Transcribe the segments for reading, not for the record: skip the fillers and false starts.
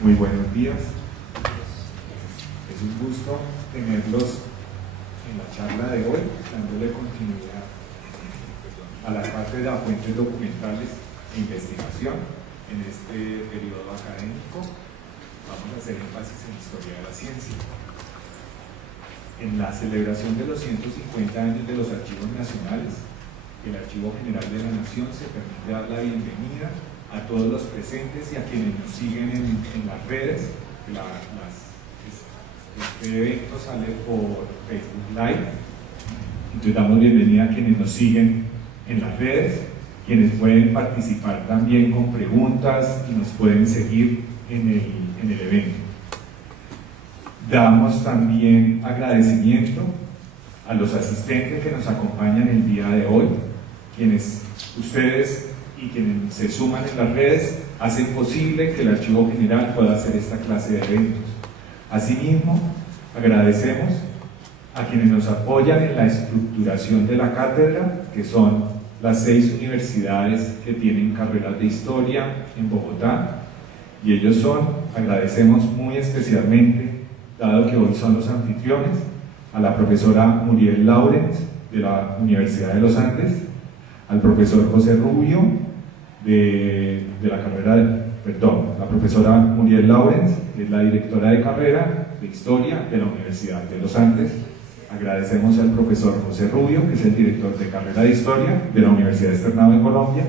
Muy buenos días. Es un gusto tenerlos en la charla de hoy, dándole continuidad a la cátedra Fuentes Documentales e Investigación en este periodo académico. Vamos a hacer énfasis en Historia de la Ciencia. En la celebración de los 150 años de los Archivos Nacionales, el Archivo General de la Nación se permite dar la bienvenida a todos los presentes y a quienes nos siguen en las redes. Este evento sale por Facebook Live, entonces damos bienvenida a quienes nos siguen en las redes, quienes pueden participar también con preguntas y nos pueden seguir en el evento. Damos también agradecimiento a los asistentes que nos acompañan el día de hoy, quienes ustedes y quienes se suman en las redes hacen posible que el Archivo General pueda hacer esta clase de eventos. Asimismo, agradecemos a quienes nos apoyan en la estructuración de la cátedra, que son las 6 universidades que tienen carreras de historia en Bogotá, y ellos agradecemos muy especialmente, dado que hoy son los anfitriones, a la profesora Muriel Laurens de la Universidad de los Andes, al profesor José Rubio la profesora Muriel Laurens, que es la directora de carrera de Historia de la Universidad de los Andes. Agradecemos al profesor José Rubio, que es el director de carrera de Historia de la Universidad Externado de Colombia,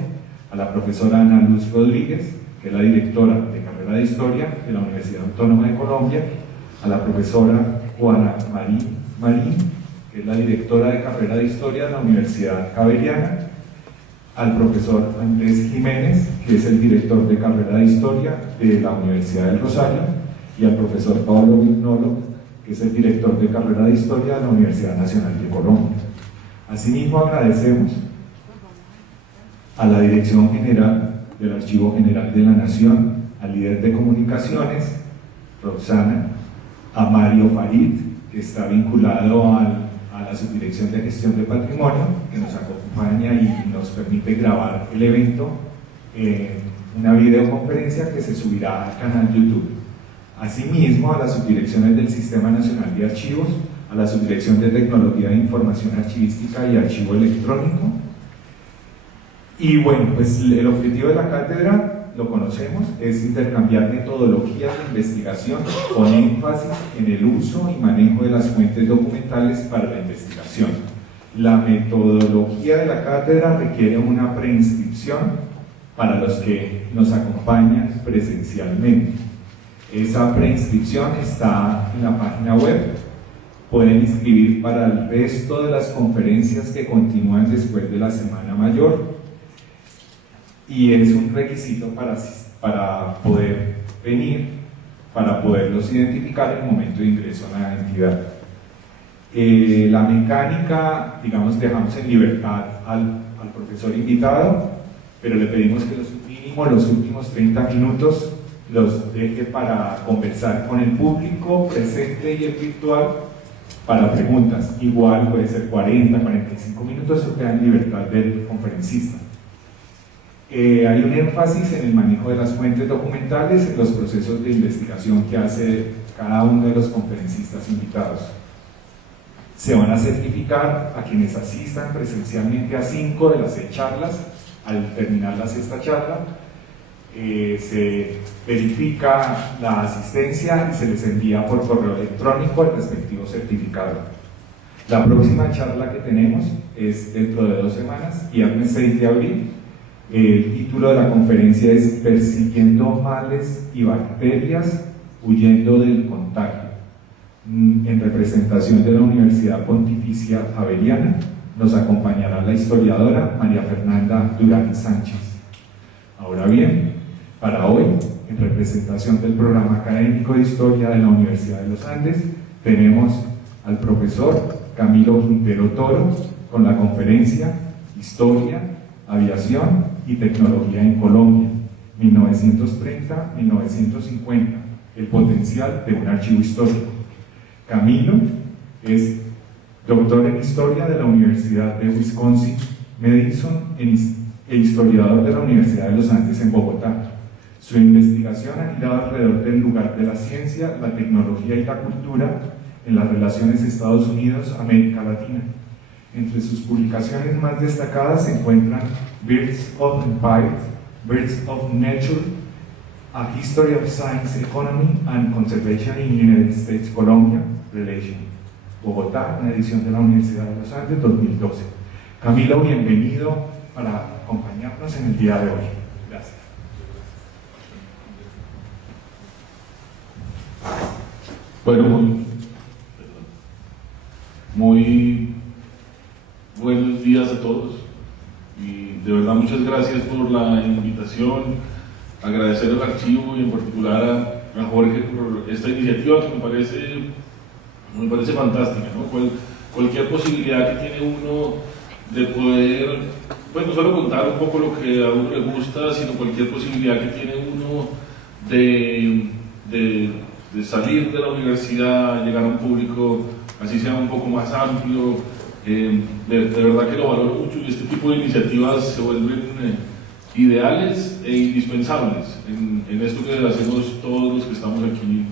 a la profesora Ana Luz Rodríguez, que es la directora de carrera de Historia de la Universidad Autónoma de Colombia, a la profesora Juana Marín, que es la directora de carrera de Historia de la Universidad Javeriana, al profesor Andrés Jiménez, que es el director de carrera de Historia de la Universidad del Rosario, y al profesor Pablo Vignolo, que es el director de carrera de Historia de la Universidad Nacional de Colombia. Asimismo, agradecemos a la Dirección General del Archivo General de la Nación, al líder de comunicaciones, Roxana, a Mario Farid, que está vinculado a la Subdirección de Gestión de Patrimonio, que nos acompaña y nos permite grabar el evento en una videoconferencia que se subirá al canal YouTube. Asimismo, a las subdirecciones del Sistema Nacional de Archivos, a la Subdirección de Tecnología de Información Archivística y Archivo Electrónico. Y bueno, pues el objetivo de la cátedra, lo conocemos, es intercambiar metodologías de investigación con énfasis en el uso y manejo de las fuentes documentales para la investigación. La metodología de la cátedra requiere una preinscripción para los que nos acompañan presencialmente. Esa preinscripción está en la página web. Pueden inscribir para el resto de las conferencias que continúan después de la Semana Mayor, y es un requisito para poder venir, para poderlos identificar en el momento de ingreso a la entidad. La mecánica, digamos, dejamos en libertad al profesor invitado, pero le pedimos que los últimos 30 minutos los deje para conversar con el público presente y el virtual para preguntas. Igual puede ser 40, 45 minutos, eso queda en libertad del conferencista. Hay un énfasis en el manejo de las fuentes documentales en los procesos de investigación que hace cada uno de los conferencistas invitados. Se van a certificar a quienes asistan presencialmente a 5 de las 6 charlas. Al terminar la 6ª charla, se verifica la asistencia y se les envía por correo electrónico el respectivo certificado. La próxima charla que tenemos es dentro de 2 semanas, viernes 6 de abril. El título de la conferencia es Persiguiendo males y bacterias, huyendo del contagio. En representación de la Universidad Pontificia Javeriana nos acompañará la historiadora María Fernanda Durán Sánchez. Ahora bien, para hoy, en representación del programa académico de Historia de la Universidad de los Andes, tenemos al profesor Camilo Quintero Toro con la conferencia Historia, Aviación y Tecnología en Colombia, 1930-1950, el potencial de un archivo histórico. Camilo es doctor en Historia de la Universidad de Wisconsin-Madison e historiador de la Universidad de los Andes en Bogotá. Su investigación ha girado alrededor del lugar de la ciencia, la tecnología y la cultura en las relaciones Estados Unidos-América Latina. Entre sus publicaciones más destacadas se encuentran Birds of Empire, Birds of Nature, A History of Science, Economy and Conservation in United States, Colombia, Relation, Bogotá, una edición de la Universidad de los Andes, 2012. Camilo, bienvenido para acompañarnos en el día de hoy. Gracias. Bueno, muy buenos días a todos y de verdad muchas gracias por la invitación. Agradecer al archivo y en particular a Jorge por esta iniciativa que me parece fantástica, ¿no? Cualquier posibilidad que tiene uno de poder, pues no solo contar un poco lo que a uno le gusta, sino cualquier posibilidad que tiene uno de salir de la universidad, llegar a un público así sea un poco más amplio, de verdad que lo valoro mucho y este tipo de iniciativas se vuelven ideales e indispensables en esto que hacemos todos los que estamos aquí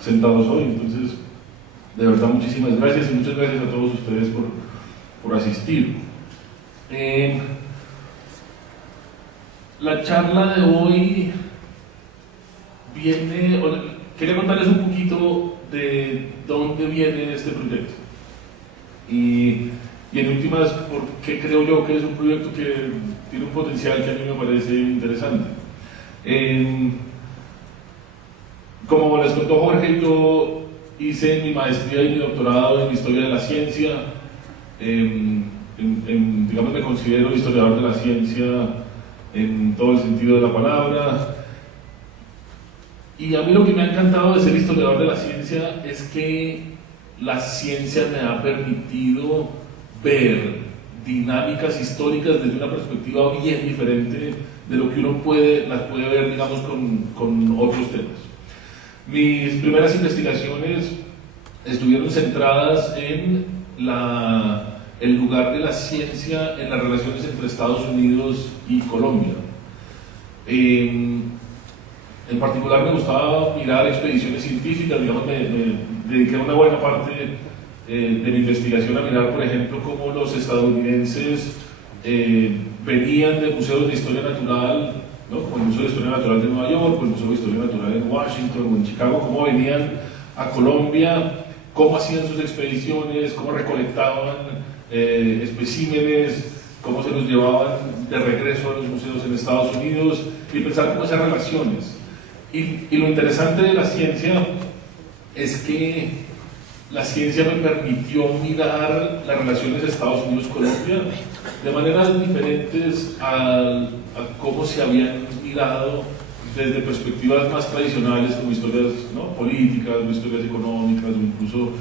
sentados hoy. Entonces, de verdad muchísimas gracias y muchas gracias a todos ustedes por asistir. La charla de hoy quería contarles un poquito de dónde viene este proyecto y en últimas por qué creo yo que es un proyecto que tiene un potencial que a mí me parece interesante. Como les contó Jorge, yo hice mi maestría y mi doctorado en Historia de la Ciencia. Digamos, me considero historiador de la ciencia en todo el sentido de la palabra. Y a mí lo que me ha encantado de ser historiador de la ciencia es que la ciencia me ha permitido ver dinámicas históricas desde una perspectiva bien diferente de lo que uno las puede ver, digamos, con otros temas. Mis primeras investigaciones estuvieron centradas en el lugar de la ciencia en las relaciones entre Estados Unidos y Colombia. En particular me gustaba mirar expediciones científicas, digamos, me dediqué una buena parte de mi investigación a mirar, por ejemplo, cómo los estadounidenses venían de museos de historia natural, ¿no? Como el Museo de Historia Natural de Nueva York, o el Museo de Historia Natural en Washington o en Chicago, cómo venían a Colombia, cómo hacían sus expediciones, cómo recolectaban especímenes, cómo se los llevaban de regreso a los museos en Estados Unidos, y pensar cómo esas relaciones. Y lo interesante de la ciencia es que la ciencia me permitió mirar las relaciones de Estados Unidos-Colombia de maneras diferentes a cómo se habían mirado desde perspectivas más tradicionales como historias, ¿no?, políticas, o historias económicas, o incluso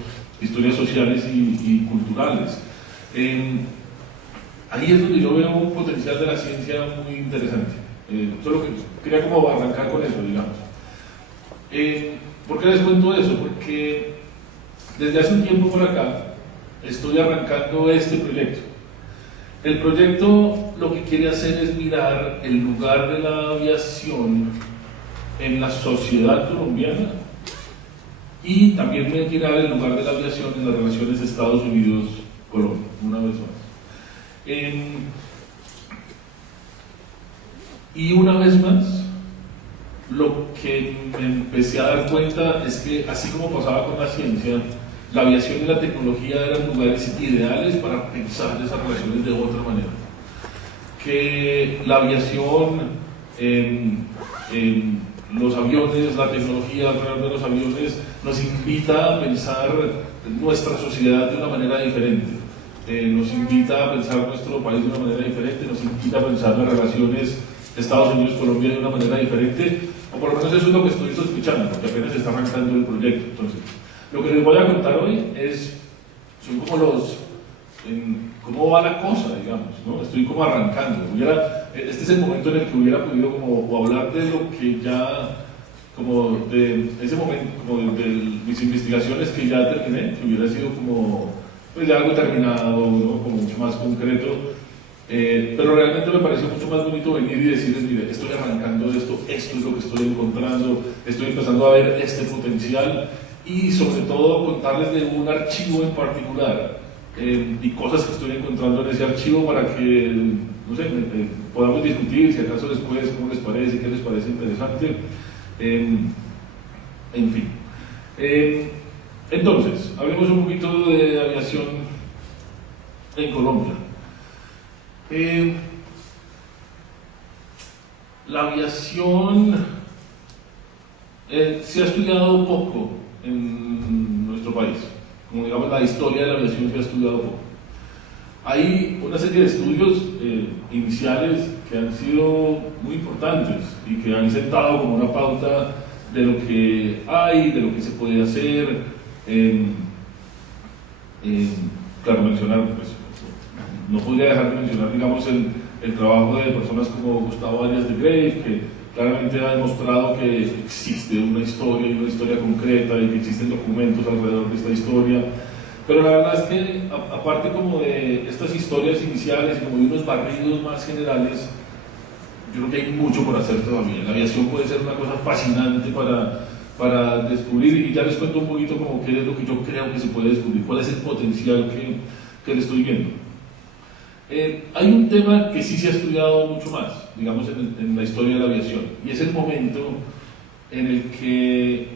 historias sociales y culturales. Ahí es donde yo veo un potencial de la ciencia muy interesante. Solo que quería como arrancar con eso, digamos. ¿Por qué les cuento eso? Porque desde hace un tiempo por acá estoy arrancando este proyecto. El proyecto lo que quiere hacer es mirar el lugar de la aviación en la sociedad colombiana y también mirar el lugar de la aviación en las relaciones Estados Unidos-Colombia, una vez más. Y una vez más, lo que me empecé a dar cuenta es que, así como pasaba con la ciencia, la aviación y la tecnología eran lugares ideales para pensar esas relaciones de otra manera. Que la aviación, los aviones, la tecnología alrededor de los aviones, nos invita a pensar nuestra sociedad de una manera diferente. Nos invita a pensar nuestro país de una manera diferente, nos invita a pensar las relaciones Estados Unidos-Colombia de una manera diferente, o por lo menos eso es lo que estoy sospechando, porque apenas se está arrancando el proyecto. Entonces, lo que les voy a contar hoy son como cómo va la cosa, digamos, ¿no? Estoy como arrancando. Este es el momento en el que hubiera podido como hablar de lo que ya, como de ese momento, como de mis investigaciones que ya terminé, que hubiera sido como, pues ya algo terminado, ¿no?, como mucho más concreto. Pero realmente me pareció mucho más bonito venir y decirles, mire, estoy arrancando esto es lo que estoy encontrando, estoy empezando a ver este potencial y sobre todo contarles de un archivo en particular y cosas que estoy encontrando en ese archivo para que, no sé, podamos discutir si acaso después cómo les parece, qué les parece interesante, en fin. Entonces, hablemos un poquito de aviación en Colombia. La aviación se ha estudiado poco en nuestro país, como digamos la historia de la aviación se ha estudiado poco. Hay una serie de estudios iniciales que han sido muy importantes y que han sentado como una pauta de lo que hay, de lo que se puede hacer. Claro, mencionar, pues, no podría dejar de mencionar, digamos, el trabajo de personas como Gustavo Arias de Grave, que claramente ha demostrado que existe una historia y una historia concreta y que existen documentos alrededor de esta historia. Pero la verdad es que, aparte como de estas historias iniciales y como de unos barridos más generales, yo creo que hay mucho por hacer todavía. La aviación puede ser una cosa fascinante para descubrir, y ya les cuento un poquito como qué es lo que yo creo que se puede descubrir, cuál es el potencial que le estoy viendo. Hay un tema que sí se ha estudiado mucho más, digamos, en la historia de la aviación, y es el momento en el que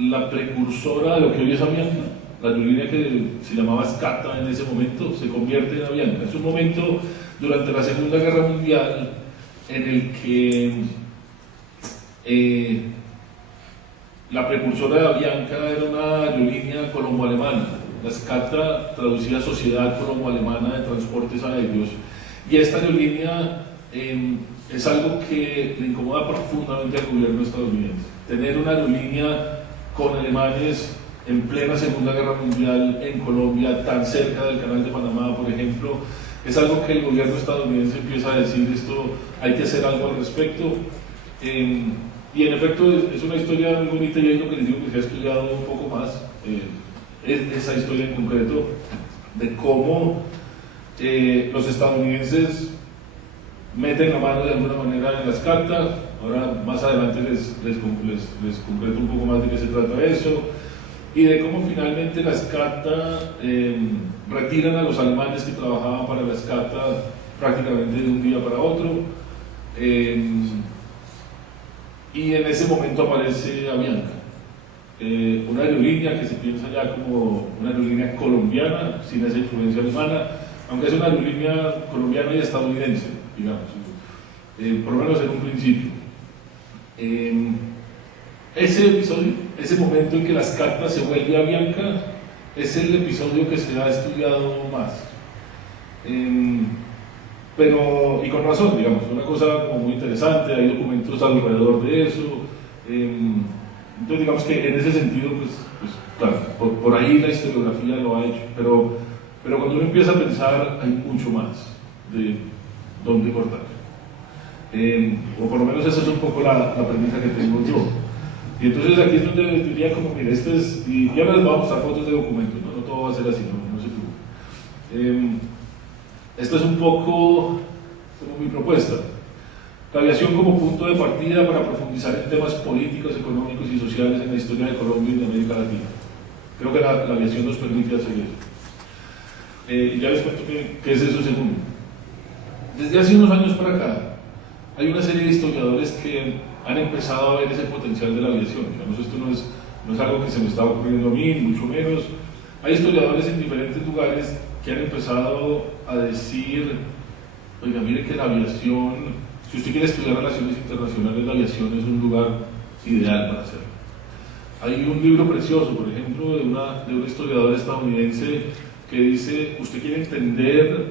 la precursora de lo que hoy es Avianca, la aerolínea que se llamaba Scata en ese momento, se convierte en Avianca. Es un momento durante la Segunda Guerra Mundial en el que la precursora de Avianca era una aerolínea colombo-alemana. La SCATA traducía Sociedad Colombo-Alemana de Transportes Aéreos, y esta aerolínea es algo que le incomoda profundamente al gobierno estadounidense. Tener una aerolínea con alemanes en plena Segunda Guerra Mundial en Colombia, tan cerca del Canal de Panamá, por ejemplo, es algo que el gobierno estadounidense empieza a decir, esto hay que hacer algo al respecto. Y en efecto es una historia muy bonita, y es lo que les digo que se ha estudiado un poco más. Es esa historia en concreto de cómo los estadounidenses meten la mano de alguna manera en las cartas. Ahora más adelante les concreto un poco más de qué se trata eso, y de cómo finalmente la SCATA retiran a los alemanes que trabajaban para la SCATA prácticamente de un día para otro, y en ese momento aparece Avianca. Una aerolínea que se piensa ya como una aerolínea colombiana, sin esa influencia alemana, aunque es una aerolínea colombiana y estadounidense, digamos, por lo menos en un principio. Ese episodio, ese momento en que las cartas se vuelve Avianca, es el episodio que se ha estudiado más. Pero, y con razón, digamos, una cosa como muy interesante, hay documentos alrededor de eso. Entonces digamos que en ese sentido, pues claro, por ahí la historiografía lo ha hecho, pero cuando uno empieza a pensar hay mucho más de dónde cortar. O por lo menos esa es un poco la premisa que tengo yo. Y entonces aquí es donde les diría como, mire, y ahora les voy a mostrar fotos de documentos, no todo va a ser así, no se preocupen. Esta es un poco como mi propuesta. La aviación como punto de partida para profundizar en temas políticos, económicos y sociales en la historia de Colombia y de América Latina. Creo que la aviación nos permite hacer eso. Y ya les cuento qué es eso segundo. Desde hace unos años para acá, hay una serie de historiadores que han empezado a ver ese potencial de la aviación. Digamos, esto no es algo que se me está ocurriendo a mí, ni mucho menos. Hay historiadores en diferentes lugares que han empezado a decir, oiga, mire que la aviación, si usted quiere estudiar relaciones internacionales, la aviación es un lugar ideal para hacerlo. Hay un libro precioso, por ejemplo, de una historiadora estadounidense que dice, usted quiere entender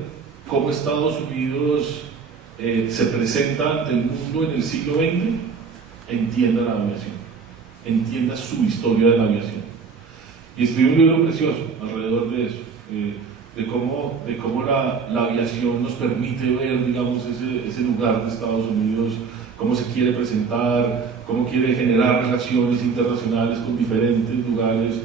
cómo Estados Unidos se presenta ante el mundo en el siglo XX, entienda la aviación, entienda su historia de la aviación. Y escribe un libro precioso alrededor de eso, de cómo la aviación nos permite ver, digamos, ese lugar de Estados Unidos, cómo se quiere presentar, cómo quiere generar relaciones internacionales con diferentes lugares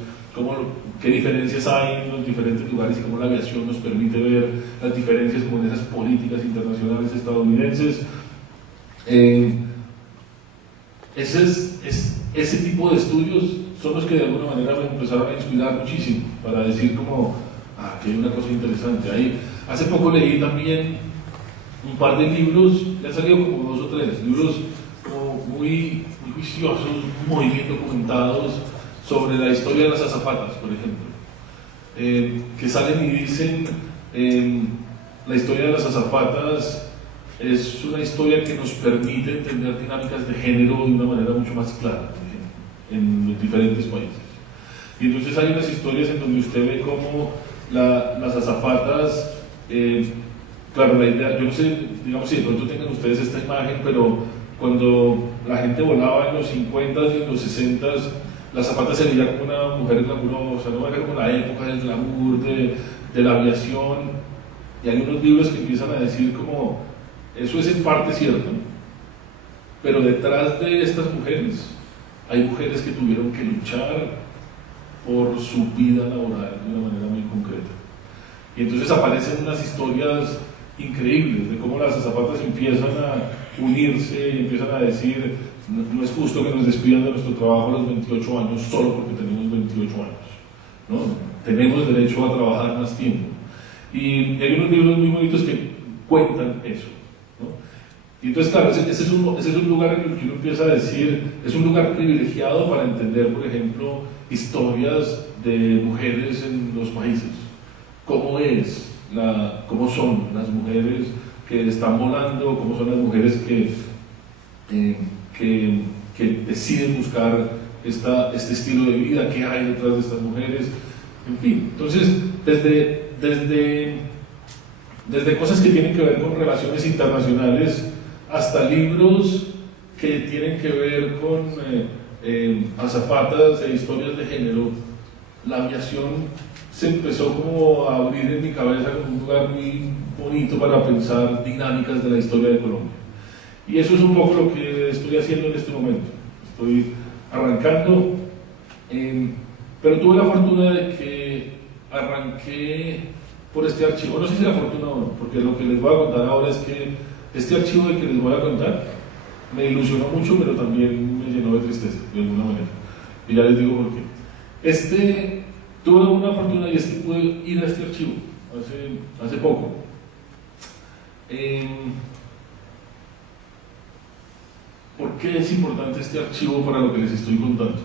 qué diferencias hay en los diferentes lugares y cómo la aviación nos permite ver las diferencias como en esas políticas internacionales estadounidenses. Ese tipo de estudios son los que de alguna manera me empezaron a inspirar muchísimo para decir como, que hay una cosa interesante. Hace poco leí también un par de libros, ya han salido como 2 o 3, libros como muy juiciosos, muy bien documentados sobre la historia de las azafatas, por ejemplo, que salen y dicen, la historia de las azafatas es una historia que nos permite entender dinámicas de género de una manera mucho más clara, por ejemplo, en los diferentes países. Y entonces hay unas historias en donde usted ve cómo las azafatas, claro, la idea, yo no sé, digamos, si de pronto tengan ustedes esta imagen, pero cuando la gente volaba en los 50s y en los 60s, la azafata se veía como una mujer glamurosa, ¿no? Era como la época del glamour, de la aviación, y hay unos libros que empiezan a decir como, eso es en parte cierto, pero detrás de estas mujeres hay mujeres que tuvieron que luchar por su vida laboral de una manera muy concreta. Y entonces aparecen unas historias increíbles de cómo las azafatas empiezan a unirse y empiezan a decir, no es justo que nos despidan de nuestro trabajo a los 28 años solo porque tenemos 28 años, ¿no? Tenemos derecho a trabajar más tiempo. Y hay unos libros muy bonitos que cuentan eso, ¿no? Y entonces, claro, ese es un lugar en el que uno empieza a decir, es un lugar privilegiado para entender, por ejemplo, historias de mujeres en los países. Cómo son las mujeres que están volando, cómo son las mujeres que deciden buscar este estilo de vida, qué hay detrás de estas mujeres, en fin. Entonces, desde cosas que tienen que ver con relaciones internacionales hasta libros que tienen que ver con azafatas e historias de género, la aviación se empezó como a abrir en mi cabeza como un lugar muy bonito para pensar dinámicas de la historia de Colombia. Y eso es un poco lo que estoy haciendo en este momento. Estoy arrancando, pero tuve la fortuna de que arranqué por este archivo. No sé si la fortuna o no, porque lo que les voy a contar ahora es que este archivo del que les voy a contar me ilusionó mucho, pero también me llenó de tristeza, de alguna manera. Y ya les digo por qué. Tuve una fortuna y es que pude ir a este archivo hace poco. ¿Por qué es importante este archivo para lo que les estoy contando?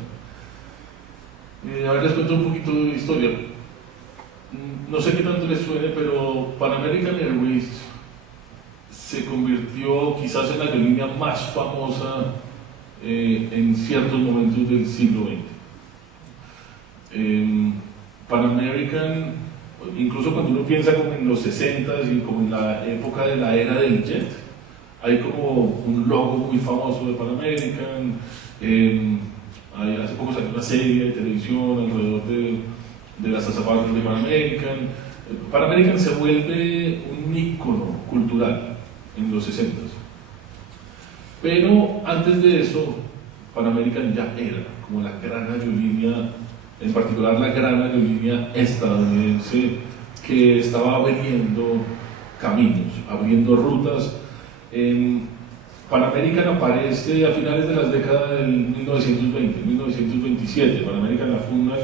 A ver, les cuento un poquito de historia. No sé qué tanto les suene, pero Pan American Airways se convirtió quizás en la aerolínea más famosa en ciertos momentos del siglo XX. Pan American, incluso cuando uno piensa como en los 60s y como en la época de la era del jet, hay como un logo muy famoso de Pan American. Hace poco salió una serie de televisión alrededor de las azafatas de Pan American. Pan American se vuelve un ícono cultural en los 60s. Pero antes de eso, Pan American ya era como la gran aerolínea, en particular la gran aerolínea estadounidense que estaba abriendo caminos, abriendo rutas. Pan American aparece a finales de las décadas del 1920, 1927. Pan American la fundan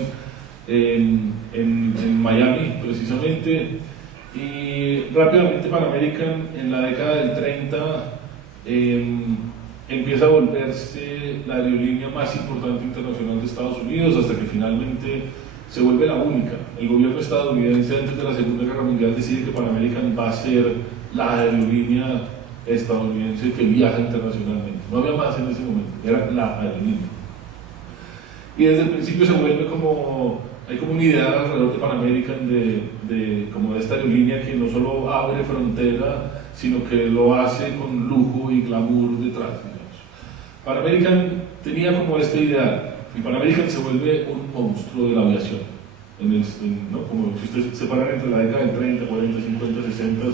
en Miami, precisamente, y rápidamente Pan American en la década del 30 empieza a volverse la aerolínea más importante internacional de Estados Unidos, hasta que finalmente se vuelve la única. El gobierno estadounidense antes de la Segunda Guerra Mundial decide que Pan American va a ser la aerolínea estadounidense que viaja internacionalmente. No había más en ese momento, era la aerolínea. Y desde el principio se vuelve hay como un ideal alrededor de Pan American de esta aerolínea que no solo abre frontera, sino que lo hace con lujo y glamour detrás, digamos. Pan American tenía como este ideal, y Pan American se vuelve un monstruo de la aviación. ¿No? Como si ustedes separan entre la década del 30, 40, 50, 60,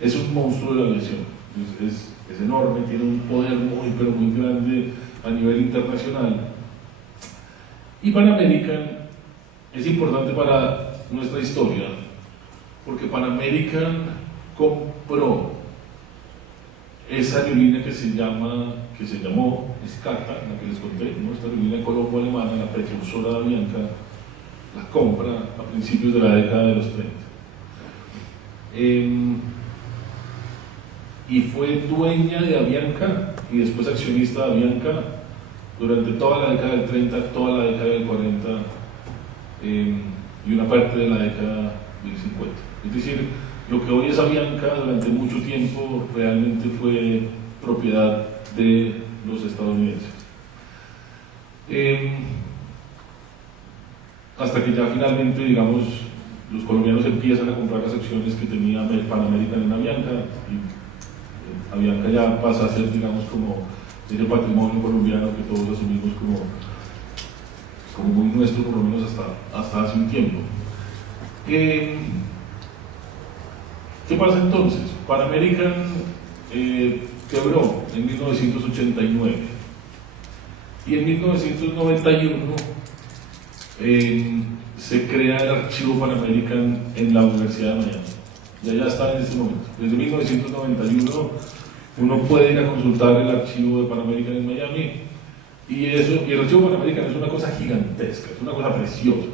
es un monstruo de la aviación. Es enorme, tiene un poder pero muy grande a nivel internacional. Y Pan American es importante para nuestra historia, porque Pan American compró esa aerolínea que se llamó Escata, la que les conté, ¿no? Esta aerolínea colombo-alemana, la precursora de Avianca, la compra a principios de la década de los 30. Y fue dueña de Avianca y después accionista de Avianca durante toda la década del 30, toda la década del 40 y una parte de la década del 50. Es decir, lo que hoy es Avianca durante mucho tiempo realmente fue propiedad de los estadounidenses. Hasta que ya finalmente, digamos, los colombianos empiezan a comprar las acciones que tenía Pan American en Avianca y Avianca ya pasa a ser, digamos, como ese patrimonio colombiano que todos asumimos como muy nuestro, por lo menos hasta hace un tiempo. ¿Qué pasa entonces? Pan American quebró en 1989 y en 1991 se crea el archivo Pan American en la Universidad de Miami. Ya está en este momento. Desde 1991 uno puede ir a consultar el archivo de Pan American en Miami y el archivo Pan American es una cosa gigantesca, es una cosa preciosa,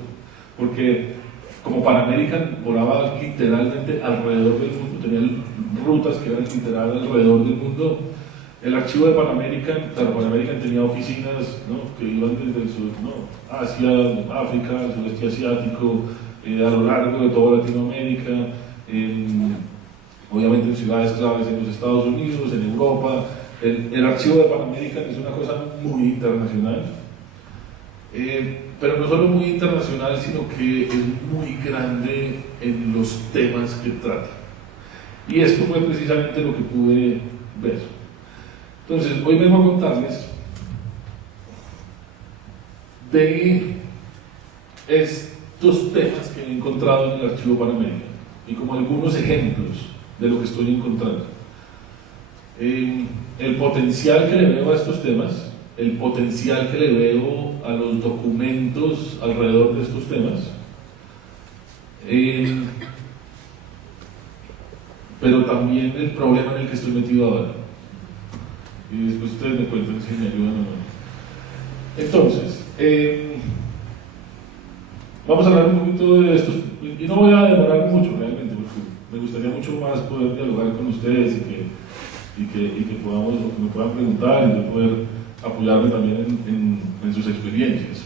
porque como Pan American volaba literalmente alrededor del mundo, tenía rutas que eran literal alrededor del mundo. El archivo de Pan American, claro, Pan American tenía oficinas, ¿no?, que iban desde el sur, ¿no?, Asia, África, el sudeste asiático, a lo largo de toda Latinoamérica, obviamente en ciudades claves en los Estados Unidos, en Europa. El archivo de Pan American es una cosa muy internacional, pero no solo muy internacional, sino que es muy grande en los temas que trata. Y esto fue precisamente lo que pude ver. Entonces, hoy vengo a contarles de estos temas que he encontrado en el archivo Pan American y como algunos ejemplos de lo que estoy encontrando. El potencial que le veo a estos temas, el potencial que le veo a los documentos alrededor de estos temas, pero también el problema en el que estoy metido ahora. Y después ustedes me cuentan si me ayudan o no. Entonces, vamos a hablar un poquito de estos, y no voy a demorar mucho realmente, porque me gustaría mucho más poder dialogar con ustedes y que podamos, o que me puedan preguntar y yo poder apoyarme también en sus experiencias.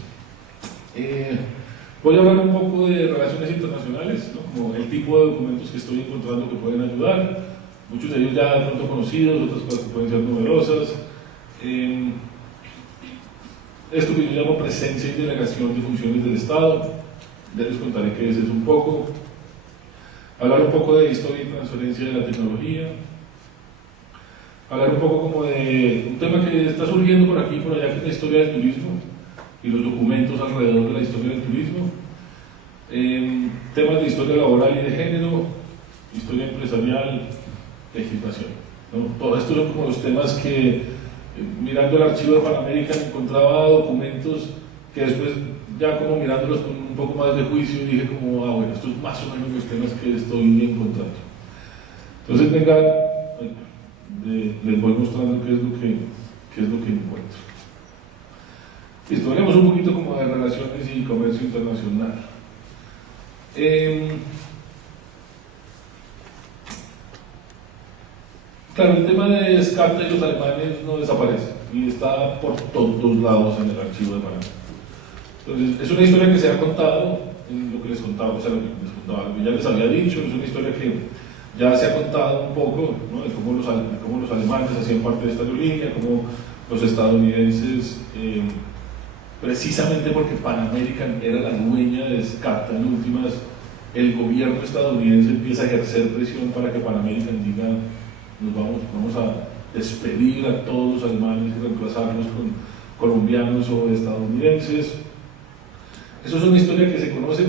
Voy a hablar un poco de relaciones internacionales, ¿no?, como el tipo de documentos que estoy encontrando que pueden ayudar. Muchos de ellos ya de pronto conocidos, otras cosas que pueden ser numerosas. Esto que yo llamo presencia y delegación de funciones del Estado, ya les contaré qué es eso un poco. Hablar un poco de historia y transferencia de la tecnología. Hablar un poco como de un tema que está surgiendo por aquí y por allá, que es la historia del turismo y los documentos alrededor de la historia del turismo. Temas de historia laboral y de género, historia empresarial, legislación, ¿no? Todo esto son como los temas que, mirando el archivo de Pan American, encontraba documentos que después, ya como mirándolos con un poco más de juicio, dije como, bueno, estos son más o menos los temas que estoy encontrando. Entonces, venga, les voy mostrando qué es lo que encuentro. Listo, hablemos un poquito como de relaciones y comercio internacional. Claro, el tema de Escata y los alemanes no desaparece y está por todos lados en el archivo de Panamá. Entonces, es una historia que se ha contado en lo que les contaba, o sea, lo que ya les había dicho. Es una historia que ya se ha contado un poco, ¿no?, de cómo los alemanes hacían parte de esta aerolínea, cómo los estadounidenses, precisamente porque Pan American era la dueña de Escata en últimas, el gobierno estadounidense empieza a ejercer presión para que Pan American diga: vamos a despedir a todos los alemanes y reemplazarlos con colombianos o estadounidenses. Eso es una historia que se conoce,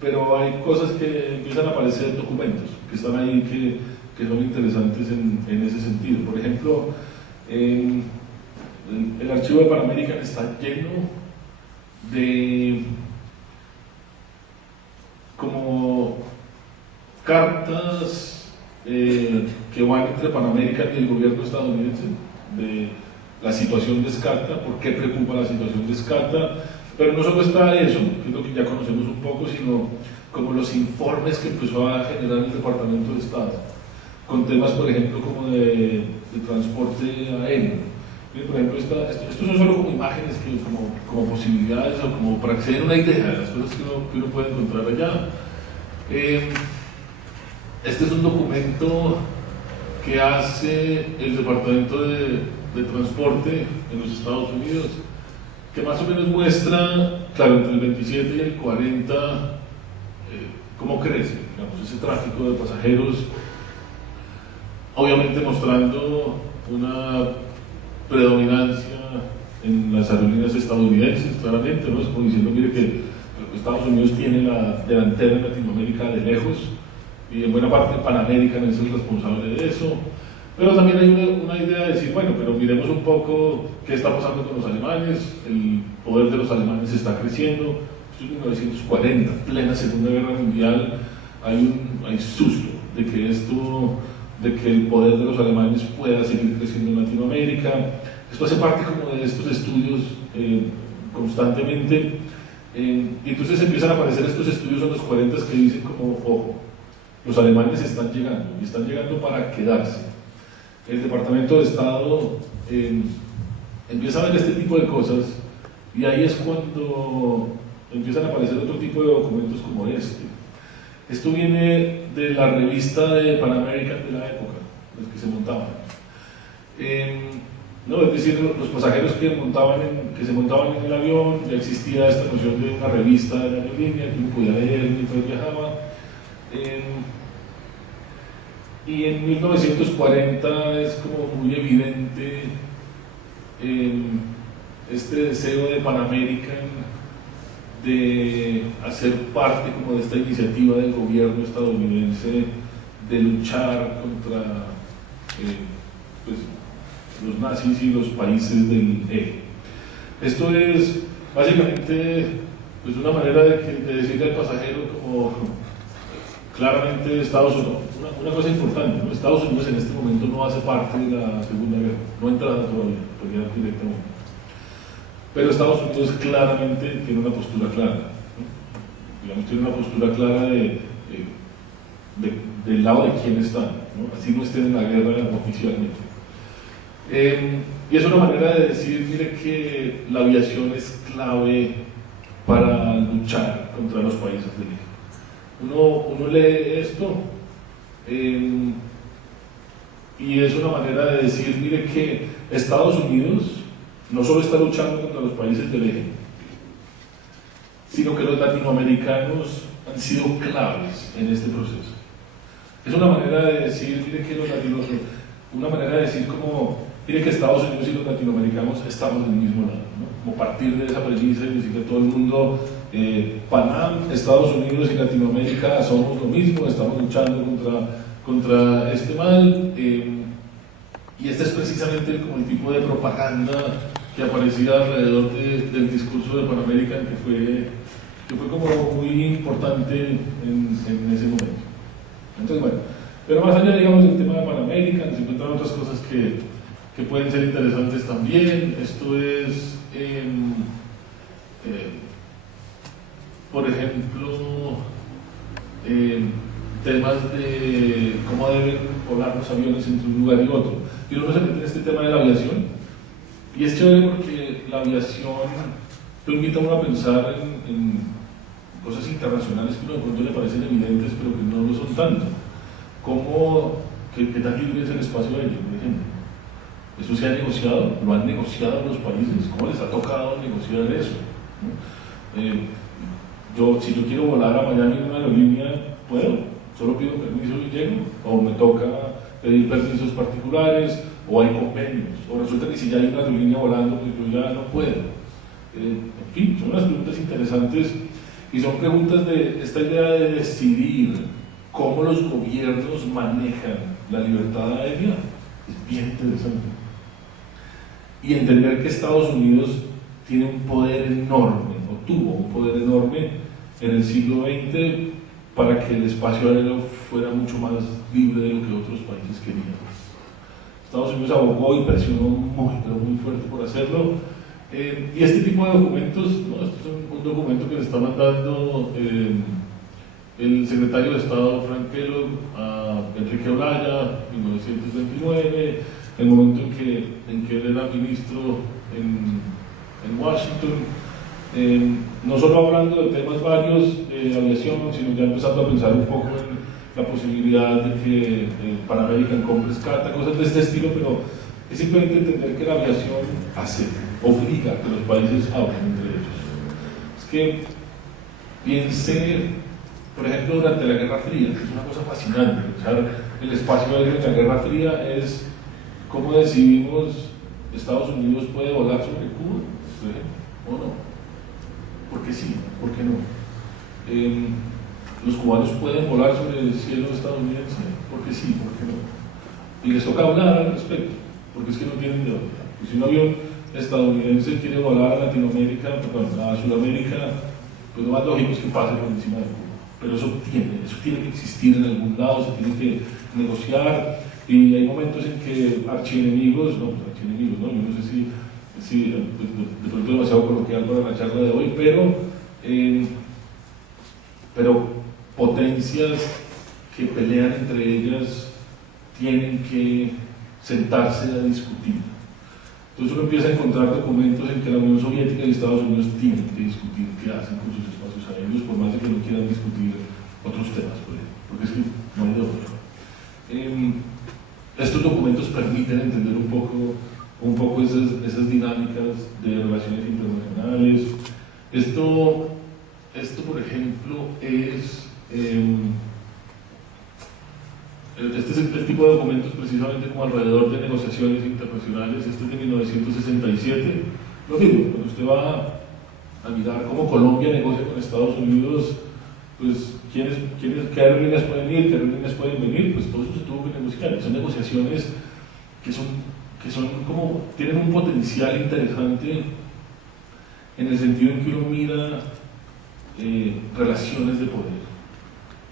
pero hay cosas que empiezan a aparecer, documentos que están ahí que son interesantes en ese sentido. Por ejemplo, el archivo de Pan American está lleno de como cartas que van entre Pan American y el gobierno estadounidense, de la situación de SCATA, por qué preocupa la situación de SCATA, pero no solo está eso, que es lo que ya conocemos un poco, sino como los informes que empezó a generar el Departamento de Estado, con temas, por ejemplo, como de transporte aéreo. Miren, por ejemplo, esto son solo como imágenes, como posibilidades o como para que se den una idea de las cosas que uno puede encontrar allá. Este es un documento que hace el Departamento de Transporte en los Estados Unidos, que más o menos muestra, claro, entre el 27 y el 40, cómo crece, digamos, ese tráfico de pasajeros, obviamente mostrando una predominancia en las aerolíneas estadounidenses, claramente, ¿no? Es como diciendo, mire que Estados Unidos tiene la delantera en Latinoamérica de lejos, y en buena parte Pan American es el responsable de eso, pero también hay una idea de decir, bueno, pero miremos un poco qué está pasando con los alemanes, el poder de los alemanes está creciendo. Esto es 1940, plena Segunda Guerra Mundial, hay susto de que el poder de los alemanes pueda seguir creciendo en Latinoamérica. Esto hace parte como de estos estudios constantemente, y entonces empiezan a aparecer estos estudios en los 40 que dicen como, ojo, los alemanes están llegando, y están llegando para quedarse. El Departamento de Estado empieza a ver este tipo de cosas, y ahí es cuando empiezan a aparecer otro tipo de documentos como este. Esto viene de la revista de Pan American de la época, los que se montaban. ¿No? Es decir, los pasajeros que se montaban en el avión, ya existía esta noción de una revista de la aerolínea que uno podía leer mientras viajaba. Y en 1940 es como muy evidente este deseo de Pan American de hacer parte como de esta iniciativa del gobierno estadounidense de luchar contra pues, los nazis y los países del eje. Esto es básicamente pues, una manera de decirle al pasajero como claramente Estados Unidos, una cosa importante, ¿no? Estados Unidos en este momento no hace parte de la Segunda Guerra, no ha entrado todavía directamente. Pero Estados Unidos claramente tiene una postura clara, ¿no? Digamos, tiene una postura clara del lado de quién está, ¿no? Así no estén en la guerra oficialmente. Y es una manera de decir, mire que la aviación es clave para luchar contra los países del eje. Uno lee esto y es una manera de decir, mire que Estados Unidos no solo está luchando contra los países del eje, sino que los latinoamericanos han sido claves en este proceso. Es una manera de decir, mire que una manera de decir como, mire que Estados Unidos y los latinoamericanos estamos del mismo lado, ¿no? Como partir de esa premisa y decir a todo el mundo, Panam, Estados Unidos y Latinoamérica somos lo mismo, estamos luchando contra este mal, y este es precisamente como el tipo de propaganda que aparecía alrededor del discurso de Pan American, que fue como muy importante en ese momento. Entonces, bueno, pero más allá, digamos, del tema de Pan American, se encuentran otras cosas que pueden ser interesantes también. Esto es, por ejemplo, temas de cómo deben volar los aviones entre un lugar y otro. Y luego se mete en este tema de la aviación, y es chévere porque la aviación lo invita a uno a pensar en cosas internacionales que uno de pronto le parecen evidentes, pero que no lo son tanto. Como que tal libre es el espacio aéreo, por ejemplo. ¿Eso se ha negociado? ¿Lo han negociado los países? ¿Cómo les ha tocado negociar eso? Si yo quiero volar a Miami en una aerolínea, ¿puedo? ¿Solo pido permiso y llego? ¿O me toca pedir permisos particulares? ¿O hay convenios? ¿O resulta que si ya hay una aerolínea volando, pues yo ya no puedo? En fin, son unas preguntas interesantes y son preguntas de esta idea de decidir cómo los gobiernos manejan la libertad aérea. Es bien interesante. Y entender que Estados Unidos tiene un poder enorme, o tuvo un poder enorme en el siglo XX para que el espacio aéreo fuera mucho más libre de lo que otros países querían. Estados Unidos abogó y presionó muy, pero muy fuerte por hacerlo. Y este tipo de documentos, ¿no? Este es un documento que le está mandando el secretario de Estado Frank Kellogg a Enrique Olaya en 1929, el momento en que él era ministro en Washington, no solo hablando de temas varios de aviación, sino ya empezando a pensar un poco en la posibilidad de que Pan American compre Skata, cosas de este estilo, pero es simplemente entender que la aviación obliga a que los países hablen entre ellos. Es que piense, por ejemplo, durante la Guerra Fría, que es una cosa fascinante, pensar el espacio aéreo en la Guerra Fría es cómo decidimos Estados Unidos puede volar sobre Cuba, por ejemplo, o no. ¿Por qué sí? ¿Por qué no? Los cubanos pueden volar sobre el cielo estadounidense, ¿por qué sí? ¿Por qué no? Y les toca hablar al respecto, porque es que no tienen de otra. Y si un avión estadounidense quiere volar a Latinoamérica, perdón, a Sudamérica, pues lo más lógico es que pase por encima de Cuba. Pero eso tiene que existir en algún lado, se tiene que negociar, y hay momentos en que archienemigos, ¿no? Yo no sé si de pronto demasiado coloquial para la charla de hoy, pero potencias que pelean entre ellas tienen que sentarse a discutir. Entonces uno empieza a encontrar documentos en que la Unión Soviética y Estados Unidos tienen que discutir qué hacen con sus espacios aéreos, por más de que no quieran discutir otros temas, porque es que no hay de otro. Estos documentos permiten entender un poco esas dinámicas de relaciones internacionales. Esto por ejemplo, es este es el tipo de documentos precisamente como alrededor de negociaciones internacionales. Este es de 1967. Lo mismo, cuando usted va a mirar cómo Colombia negocia con Estados Unidos, pues qué aerolíneas pueden ir, qué aerolíneas pueden venir, pues todo eso se tuvo que negociar. Son negociaciones que son como, tienen un potencial interesante en el sentido en que uno mira relaciones de poder.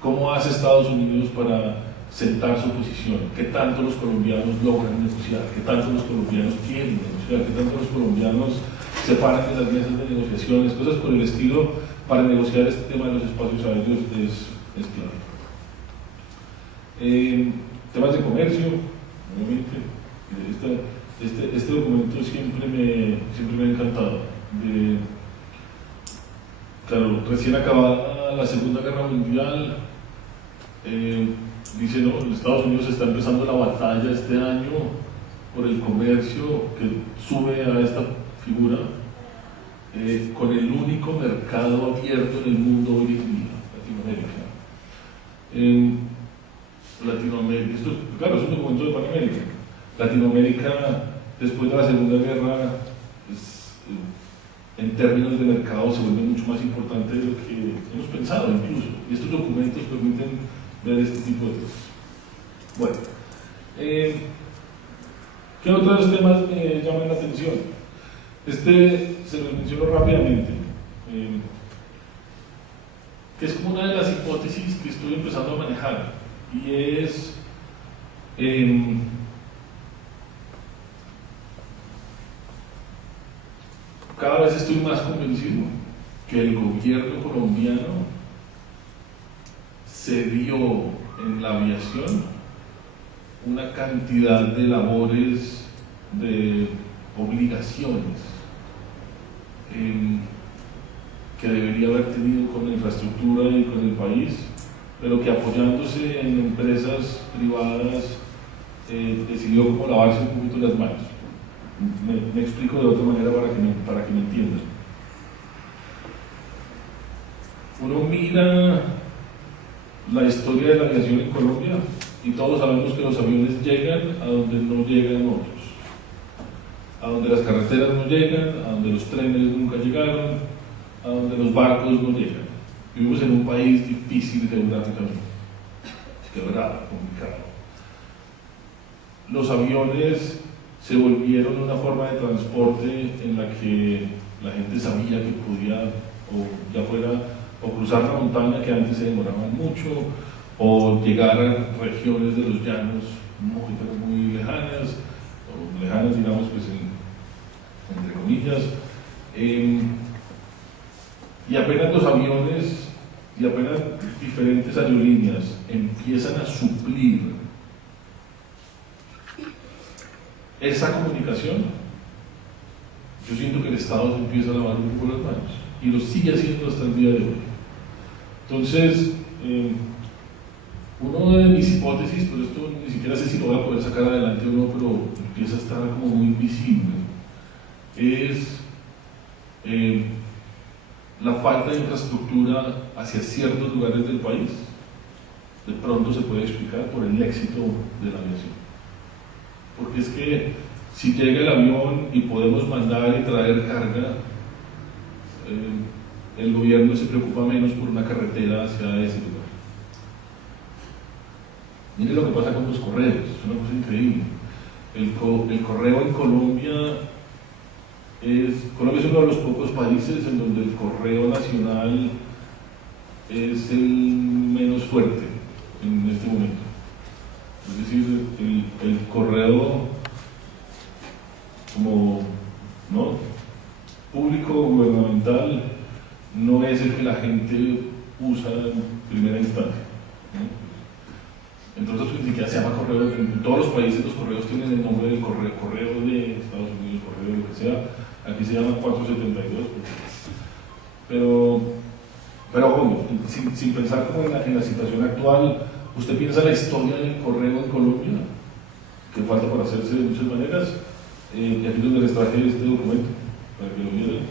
¿Cómo hace Estados Unidos para sentar su posición? ¿Qué tanto los colombianos logran negociar? ¿Qué tanto los colombianos quieren negociar? ¿Qué tanto los colombianos se paran en las mesas de negociaciones? Cosas por el estilo para negociar este tema de los espacios aéreos es clave. Temas de comercio, obviamente. Este documento siempre me ha encantado. Claro, recién acabada la Segunda Guerra Mundial, dice, no, Estados Unidos está empezando la batalla este año por el comercio, que sube a esta figura, con el único mercado abierto en el mundo hoy en día, Latinoamérica. Esto, claro, es un documento de Panamérica. Latinoamérica, después de la Segunda Guerra, en términos de mercado se vuelve mucho más importante de lo que hemos pensado incluso, y estos documentos permiten ver este tipo de cosas. Bueno, ¿qué otros temas me llaman la atención? Se los menciono rápidamente, que es como una de las hipótesis que estoy empezando a manejar, y es cada vez estoy más convencido que el gobierno colombiano se dio en la aviación una cantidad de labores, de obligaciones que debería haber tenido con la infraestructura y con el país, pero que apoyándose en empresas privadas decidió como lavarse un poquito las manos. Me explico de otra manera para que me entiendan. Uno mira la historia de la aviación en Colombia y todos sabemos que los aviones llegan a donde no llegan otros, a donde las carreteras no llegan, a donde los trenes nunca llegaron, a donde los barcos no llegan. Vivimos en un país difícil geográficamente, quebrado, complicado. Los aviones se volvieron una forma de transporte en la que la gente sabía que podía, o ya fuera o cruzar la montaña que antes se demoraban mucho, o llegar a regiones de los llanos muy, pero muy lejanas, o lejanas, digamos, pues entre comillas. Y apenas los aviones y apenas diferentes aerolíneas empiezan a suplir esa comunicación, yo siento que el Estado se empieza a lavar un poco las manos y lo sigue haciendo hasta el día de hoy. Entonces, una de mis hipótesis, pero esto ni siquiera sé si lo voy a poder sacar adelante o no, pero empieza a estar como muy visible, es la falta de infraestructura hacia ciertos lugares del país. De pronto se puede explicar por el éxito de la aviación. Porque es que si llega el avión y podemos mandar y traer carga, el gobierno se preocupa menos por una carretera hacia ese lugar. Mire lo que pasa con los correos, es una cosa increíble. El correo en Colombia Colombia es uno de los pocos países en donde el correo nacional es el menos fuerte en este momento. Es decir, el correo como público, gubernamental, no es el que la gente usa en primera instancia, ¿no? Entonces ni siquiera se llama correo. En todos los países los correos tienen el nombre del correo de Estados Unidos, correo de lo que sea. Aquí se llama 472, pero obvio, sin pensar como en la situación actual, ¿usted piensa la historia del correo en Colombia? Que falta por hacerse de muchas maneras, y aquí es donde les traje este documento, para que lo vieran,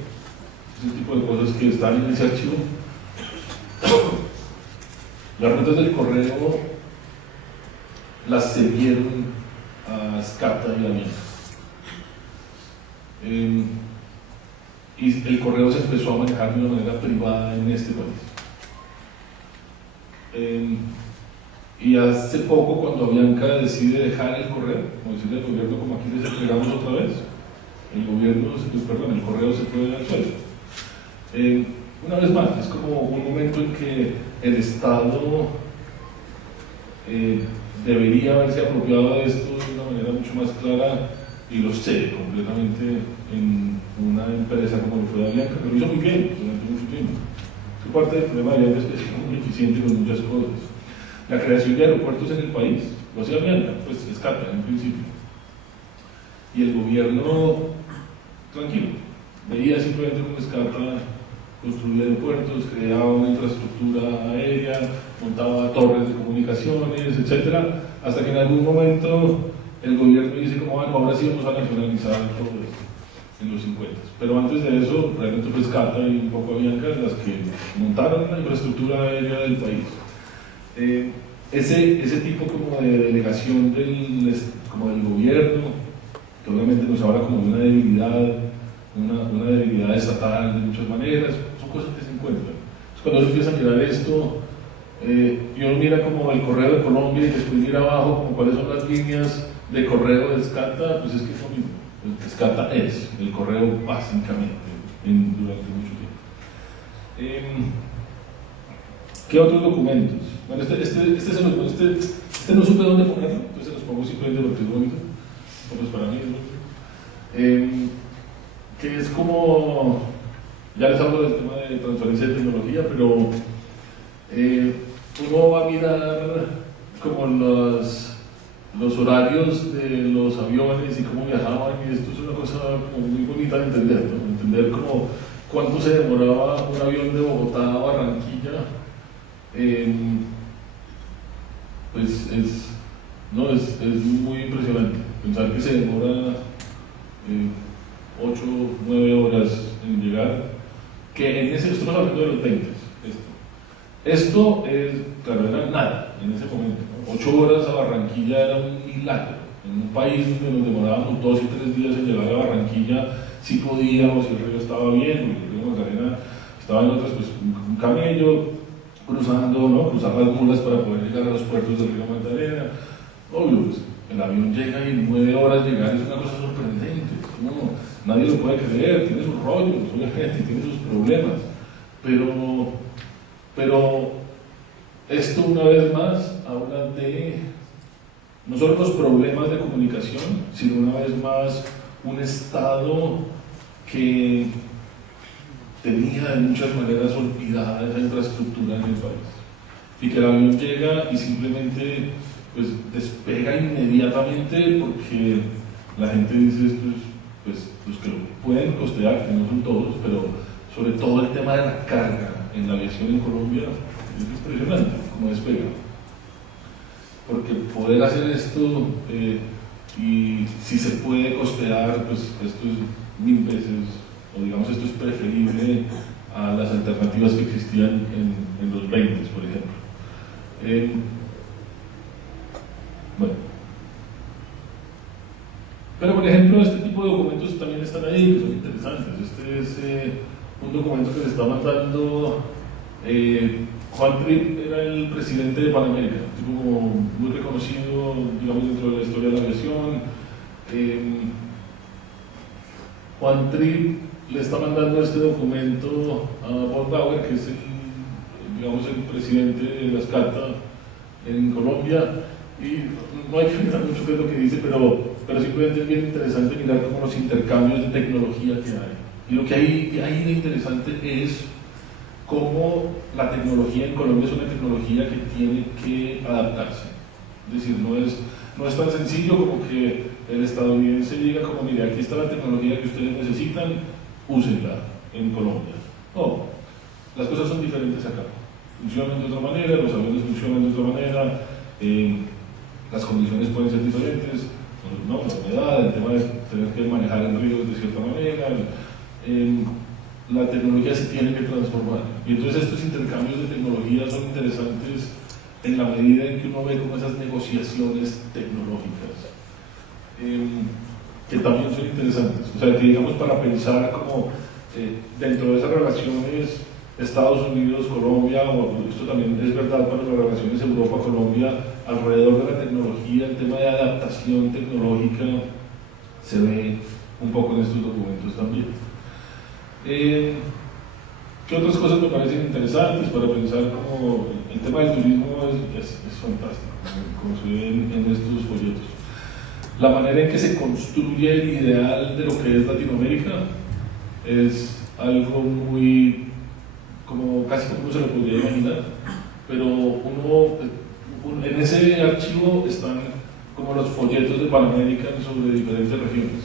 ese tipo de cosas que están en ese archivo. Las rutas del correo las cedieron a Scata y a mí. Y el correo se empezó a manejar de una manera privada en este país. Y hace poco, cuando Avianca decide dejar el correo, como decirle al gobierno, como aquí les entregamos otra vez, el correo se fue al suelo. Una vez más, es como un momento en que el Estado debería haberse apropiado de esto de una manera mucho más clara, y lo sé completamente en una empresa como lo fue Avianca, que lo hizo muy bien durante mucho tiempo. Es parte del problema de Avianca es que es muy eficiente con muchas cosas. La creación de aeropuertos en el país lo hacía Avianca, pues Scata en principio. Y el gobierno, tranquilo, veía simplemente cómo Scata construía aeropuertos, creaba una infraestructura aérea, montaba torres de comunicaciones, etc. Hasta que en algún momento el gobierno dice como, bueno, ahora sí vamos a nacionalizar todo esto, en los 50. Pero antes de eso, realmente fue Scata y un poco Avianca las que montaron la infraestructura aérea del país. Ese tipo como de delegación del gobierno, que obviamente nos habla como de una debilidad estatal de muchas maneras, son cosas que se encuentran. Entonces, cuando se empieza a mirar esto, y uno mira como el correo de Colombia y después mira abajo como cuáles son las líneas de correo de Scata, pues es que es lo mismo. Scata es el correo básicamente durante mucho tiempo. ¿Qué otros documentos? Bueno, este no supe dónde ponerlo, entonces se los pongo simplemente porque es bonito, pues para mí es bonito. Que es como, ya les hablo del tema de transferencia de tecnología, pero uno va a mirar como los horarios de los aviones y cómo viajaban, y esto es una cosa como muy bonita de entender, ¿no? Entender como cuánto se demoraba un avión de Bogotá a Barranquilla, pues es muy impresionante pensar que se demora 8 o 9 horas en llegar, que estamos hablando de los 20. Esto es, claro, era nada en ese momento, ¿no? 8 horas a Barranquilla era un milagro. En un país donde nos demorábamos 2 y 3 días en llegar a Barranquilla, si podíamos, si el río estaba bien, el río Magdalena estaba en otras, pues un camello cruzando, ¿no? Cruzar las mulas para poder llegar a los puertos del río Magdalena. Obvio, pues el avión llega y en 9 horas llegar es una cosa sorprendente, ¿no? Nadie lo puede creer, tiene sus rollos, obviamente, tiene sus problemas, pero Pero esto una vez más habla de no solo los problemas de comunicación, sino una vez más un Estado que tenía de muchas maneras olvidada esa infraestructura en el país. Y que el avión llega y simplemente pues, despega inmediatamente porque la gente dice esto es, pues los que lo pueden costear, que no son todos, pero sobre todo el tema de la carga en la aviación en Colombia es impresionante como despega. Porque poder hacer esto y si se puede costear, pues esto es 1000 veces, o digamos esto es preferible a las alternativas que existían en los 20, por ejemplo. Bueno. Pero por ejemplo, este tipo de documentos también están ahí, que son interesantes. Este es un documento que le está mandando Juan Tripp, era el presidente de Panamérica, un tipo como muy reconocido, digamos, dentro de la historia de la aviación. Juan Tripp le está mandando este documento a Paul Bauer, que es digamos, el presidente de la SCATA en Colombia, y no hay que mirar mucho qué es lo que dice, pero simplemente es bien interesante mirar como los intercambios de tecnología que hay. Y lo que hay de interesante es cómo la tecnología en Colombia es una tecnología que tiene que adaptarse. Es decir, no es tan sencillo como que el estadounidense diga como, mire, aquí está la tecnología que ustedes necesitan, úsenla en Colombia. No, las cosas son diferentes acá. Funcionan de otra manera, los aviones funcionan de otra manera, las condiciones pueden ser diferentes, ¿no? La humedad, el tema de tener que manejar en ríos de cierta manera, la tecnología se tiene que transformar. Y entonces estos intercambios de tecnología son interesantes en la medida en que uno ve como esas negociaciones tecnológicas, que también son interesantes. O sea, que digamos para pensar como dentro de esas relaciones Estados Unidos, Colombia, o esto también es verdad para las relaciones Europa-Colombia, alrededor de la tecnología, el tema de adaptación tecnológica se ve un poco en estos documentos también. ¿Qué otras cosas me parecen interesantes para pensar? Como el tema del turismo es fantástico, como se ve en estos folletos. La manera en que se construye el ideal de lo que es Latinoamérica es algo muy, como casi como uno se lo podría imaginar, pero en ese archivo están como los folletos de Panamerican sobre diferentes regiones.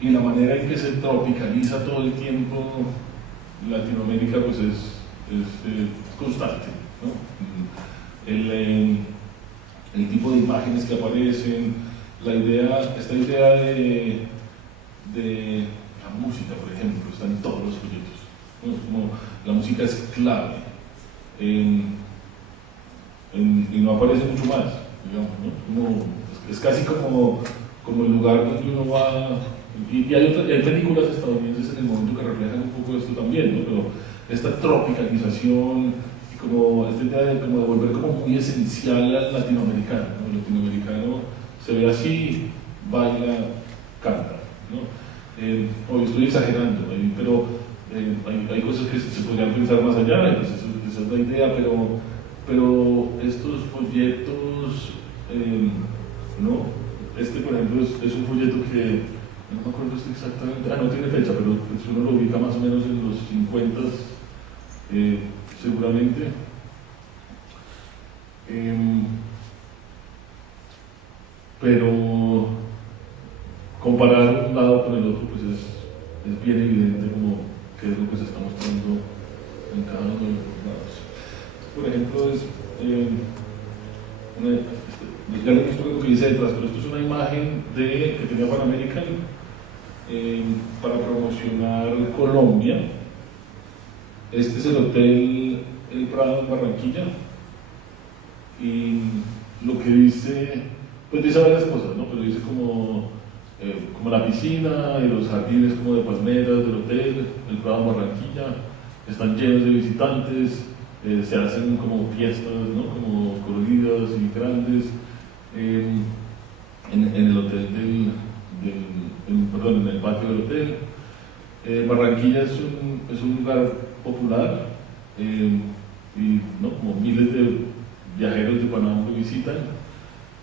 Y la manera en que se tropicaliza todo el tiempo Latinoamérica pues es constante, ¿no? El tipo de imágenes que aparecen, esta idea de la música, por ejemplo, está en todos los folletos, ¿no? Como la música es clave y no aparece mucho más, digamos, ¿no? Es casi como el lugar donde uno va. Y hay películas estadounidenses en el momento que reflejan un poco esto también, ¿no? Pero esta tropicalización y como esta idea de volver como muy esencial al latinoamericano, ¿no? El latinoamericano se ve así, baila, canta, ¿no? Hoy estoy exagerando, pero hay cosas que se podrían pensar más allá, esa es la idea, pero estos folletos, ¿no? Este, por ejemplo, es un folleto que no me acuerdo exactamente, no tiene fecha, pero pues uno lo ubica más o menos en los 50, seguramente. Pero comparar un lado con el otro pues es bien evidente como qué es lo que se está mostrando en cada uno de los lados. Por ejemplo, ya lo he visto lo que dice detrás, pero esto es una imagen que tenía Panamerican para promocionar Colombia. Este es el Hotel El Prado en Barranquilla y lo que dice, pues dice varias cosas, ¿no? Pero dice como la piscina y los jardines como de palmeras del hotel, el Prado en Barranquilla, están llenos de visitantes, se hacen como fiestas, ¿no? Como coloridas y grandes en el hotel en el patio del hotel. Barranquilla es un lugar popular, y ¿no? como miles de viajeros de Panamá lo visitan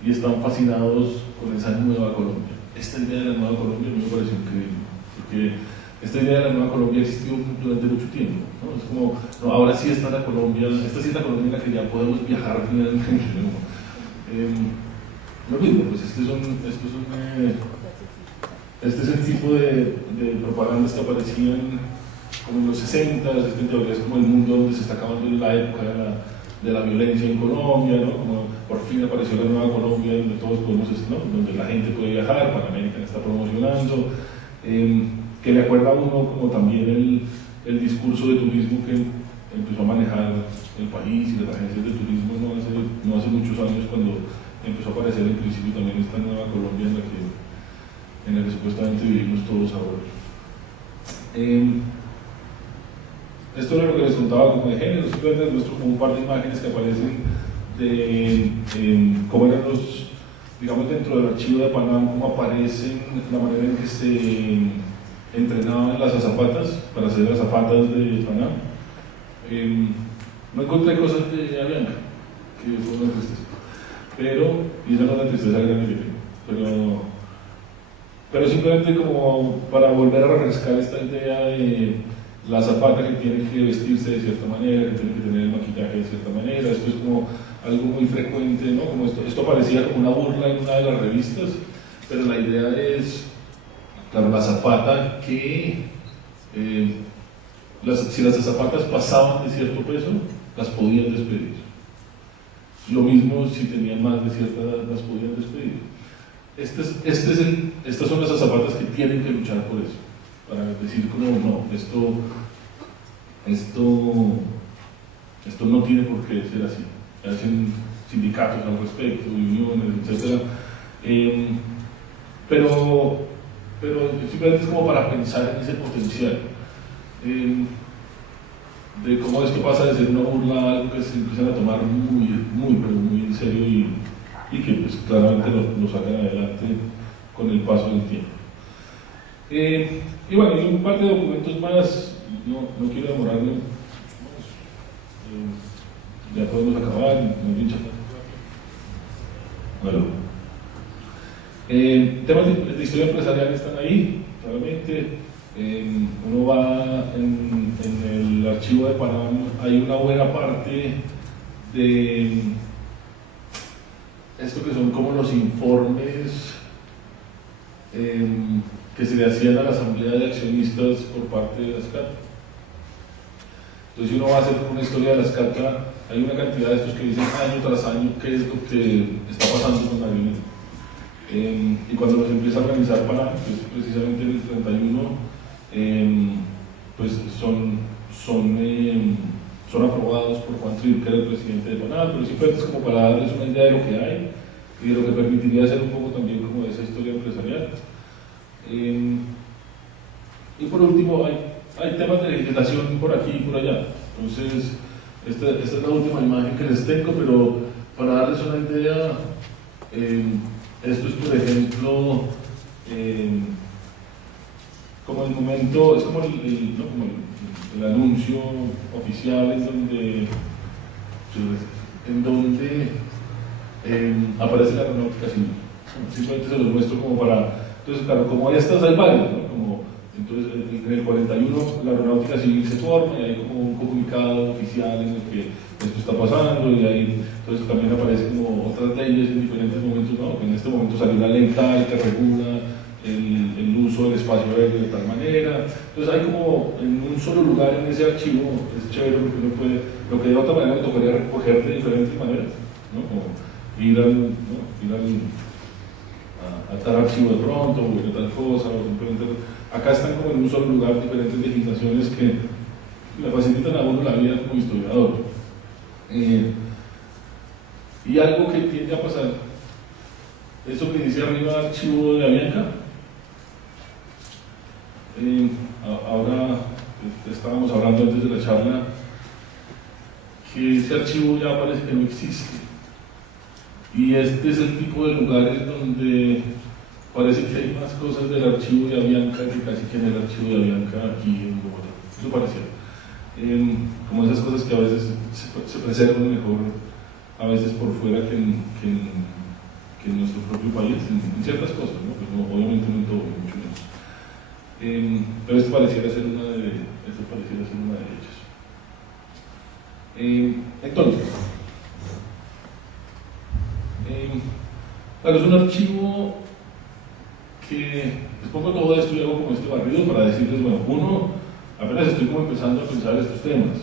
y están fascinados con esa nueva Colombia. Esta idea de la nueva Colombia me pareció increíble, porque esta idea de la nueva Colombia existió durante mucho tiempo, ¿no? Es como, no, ahora sí está la Colombia, esta sí es la Colombia en la que ya podemos viajar finalmente, ¿no? Lo mismo, pues este es el tipo de propagandas que aparecían como en los 60, en teoría es como el mundo donde se está acabando la época de la violencia en Colombia, ¿no? Como por fin apareció la nueva Colombia donde todos podemos, ¿no? Donde la gente puede viajar, Panamérica está promocionando, que le acuerda a uno como también el discurso de turismo que empezó a manejar el país y las agencias de turismo no hace muchos años, cuando empezó a aparecer en principio también esta nueva Colombia en la que supuestamente vivimos todos ahora. Esto era lo que les contaba como de género, simplemente les muestro como un par de imágenes que aparecen de cómo eran digamos dentro del archivo de Panamá, cómo aparecen la manera en que se entrenaban las azafatas para ser azafatas de Panamá. No encontré cosas de Avianca, que fue una tristeza, y esa no es la tristeza grande, pero simplemente como para volver a refrescar esta idea de la azafata que tiene que vestirse de cierta manera, que tiene que tener el maquillaje de cierta manera. Esto es como algo muy frecuente, ¿no? Como esto parecía como una burla en una de las revistas, pero la idea es, claro, la azafata que si las azafatas pasaban de cierto peso, las podían despedir. Lo mismo si tenían más de cierta edad, las podían despedir. Estas son las azafatas que tienen que luchar por eso, para decir como no, esto no tiene por qué ser así. Hacen sindicatos al respecto, uniones, etc. Pero simplemente es como para pensar en ese potencial. De cómo esto pasa de ser una burla a algo que se empiezan a tomar pero muy en serio y que pues claramente lo sacan adelante con el paso del tiempo. Y bueno, hay un par de documentos más, no quiero demorarme, ya podemos acabar, bueno. Temas de historia empresarial están ahí, claramente. Uno va en el archivo de Panamá, hay una buena parte de esto que son como los informes que se le hacían a la asamblea de accionistas por parte de la SCATA. Entonces, si uno va a hacer una historia de la SCATA, hay una cantidad de estos que dicen año tras año qué es lo que está pasando con la violencia. Y cuando los empieza a organizar para, pues, precisamente en el 31, pues son aprobados por Juan Trill, que era el presidente de Panamá, pero simplemente es como para darles una idea de lo que hay y de lo que permitiría hacer un poco también como de esa historia empresarial. Y por último, hay temas de legislación por aquí y por allá. Entonces, esta es la última imagen que les tengo, pero para darles una idea, esto es, por ejemplo, como el momento, es como el anuncio oficial en donde aparece la aeronáutica civil. Simplemente se los muestro como para. Entonces, claro, como ya estas hay varios, ¿no? Entonces, en el 41 la aeronáutica civil se forma y hay como un comunicado oficial en el que esto está pasando, y ahí entonces también aparecen como otras leyes en diferentes momentos, ¿no? En este momento salió la ley tal que regula el uso del espacio aéreo de tal manera. Entonces hay como en un solo lugar en ese archivo, es chévere porque uno puede, lo que de otra manera me tocaría recoger de diferentes maneras, ¿no? Como ir a tal archivo de pronto, o ver tal cosa, o simplemente. Acá están como en un solo lugar diferentes legislaciones que le facilitan a uno la vida como historiador. Y algo que tiende a pasar, eso que dice arriba archivo de Avianca, ahora estábamos hablando antes de la charla que ese archivo ya parece que no existe, y este es el tipo de lugares donde parece que hay más cosas del archivo de Avianca que casi que en el archivo de Avianca aquí en Bogotá. Eso parecía. como esas cosas que a veces se preservan mejor, a veces por fuera que en nuestro propio país, en ciertas cosas, ¿no? Pues no, obviamente no en todo, mucho menos. Pero esto pareciera ser una de ellas. Entonces, claro, es un archivo que les pongo todo esto y hago como este barrido para decirles, bueno, uno, apenas estoy como empezando a pensar estos temas,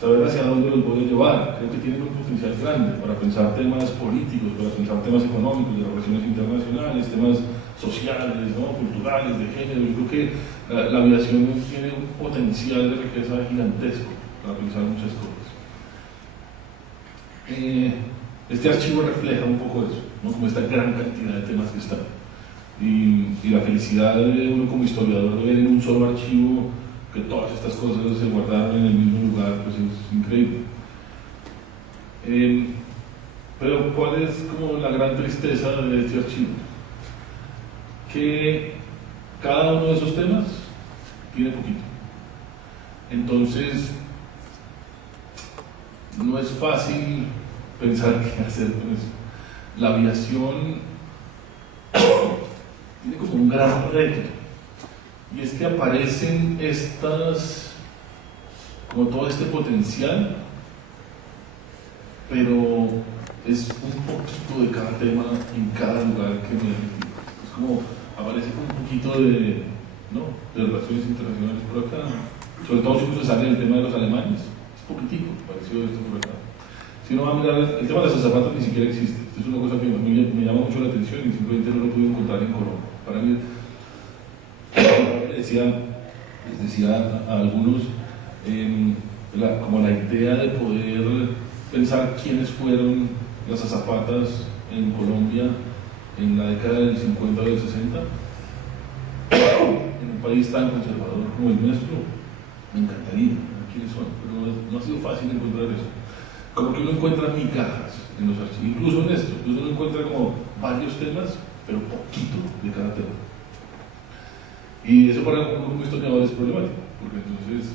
saber hacia dónde los voy a llevar. Creo que tienen un potencial grande para pensar temas políticos, para pensar temas económicos, de relaciones internacionales, temas sociales, ¿no? Culturales, de género. Yo creo que la aviación tiene un potencial de riqueza gigantesco para pensar muchas cosas. Este archivo refleja un poco eso, ¿no? Como esta gran cantidad de temas que están. Y la felicidad de uno como historiador de ver en un solo archivo que todas estas cosas se guardaron en el mismo lugar, pues es increíble. Pero ¿cuál es como la gran tristeza de este archivo? Que cada uno de esos temas tiene poquito. Entonces, no es fácil pensar qué hacer con eso. La aviación tiene como un gran reto, y es que aparecen como todo este potencial, pero es un poquito de cada tema en cada lugar que me refiero. Es como aparece un poquito de relaciones internacionales por acá, sobre todo si uno se sale del tema de los alemanes, es poquitico, apareció esto por acá. Si uno va a mirar, el tema de las azafatas ni siquiera existe. Esto es una cosa que me llama mucho la atención y simplemente no lo pude encontrar en Colombia. Para mí, les decía a algunos, como la idea de poder pensar quiénes fueron las azafatas en Colombia en la década del 50 o del 60, en un país tan conservador como el nuestro, me encantaría saber quiénes son, pero no ha sido fácil encontrar eso. Como que uno encuentra migajas en los archivos, incluso en esto, uno encuentra como varios temas, pero poquito de cada tema. Y eso para uno como historiador es problemático, porque entonces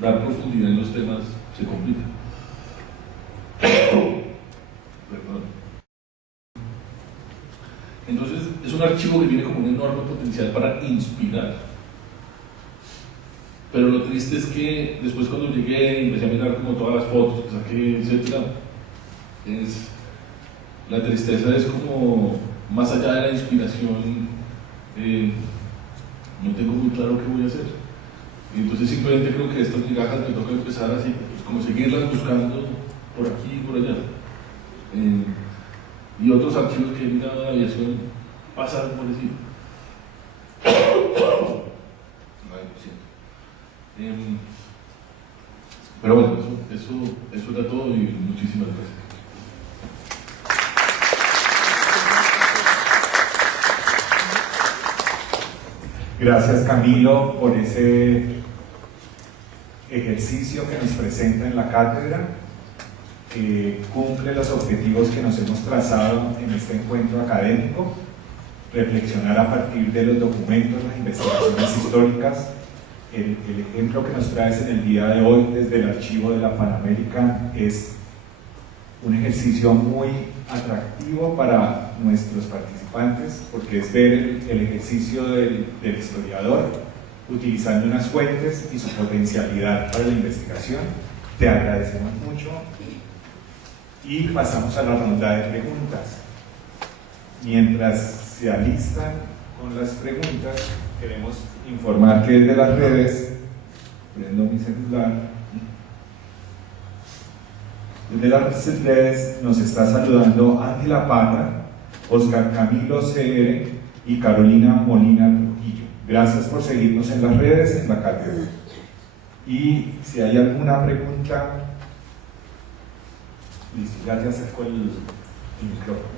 dar profundidad en los temas se complica. Perdón. Entonces es un archivo que tiene como un enorme potencial para inspirar. Pero lo triste es que después cuando llegué y empecé a mirar como todas las fotos que saqué, etc., la tristeza es como más allá de la inspiración, no tengo muy claro qué voy a hacer. Y entonces simplemente creo que estas migajas me toca empezar así, pues como seguirlas buscando por aquí y por allá. Y otros archivos que he mirado de aviación pasan por decir. Pero bueno, eso era todo y muchísimas gracias. Gracias, Camilo, por ese ejercicio que nos presenta en la cátedra, que cumple los objetivos que nos hemos trazado en este encuentro académico: reflexionar a partir de los documentos, las investigaciones históricas. El ejemplo que nos traes en el día de hoy desde el archivo de la Pan American es un ejercicio muy atractivo para nuestros participantes, porque es ver el ejercicio del historiador utilizando unas fuentes y su potencialidad para la investigación. Te agradecemos mucho y pasamos a la ronda de preguntas. Mientras se alistan con las preguntas, queremos informar que desde las redes, prendo mi celular, desde las redes nos está saludando Ángela Parra, Oscar Camilo CR y Carolina Molina Trujillo. Gracias por seguirnos en las redes, en la cátedra. Y si hay alguna pregunta, listo, ya te acerco el micrófono.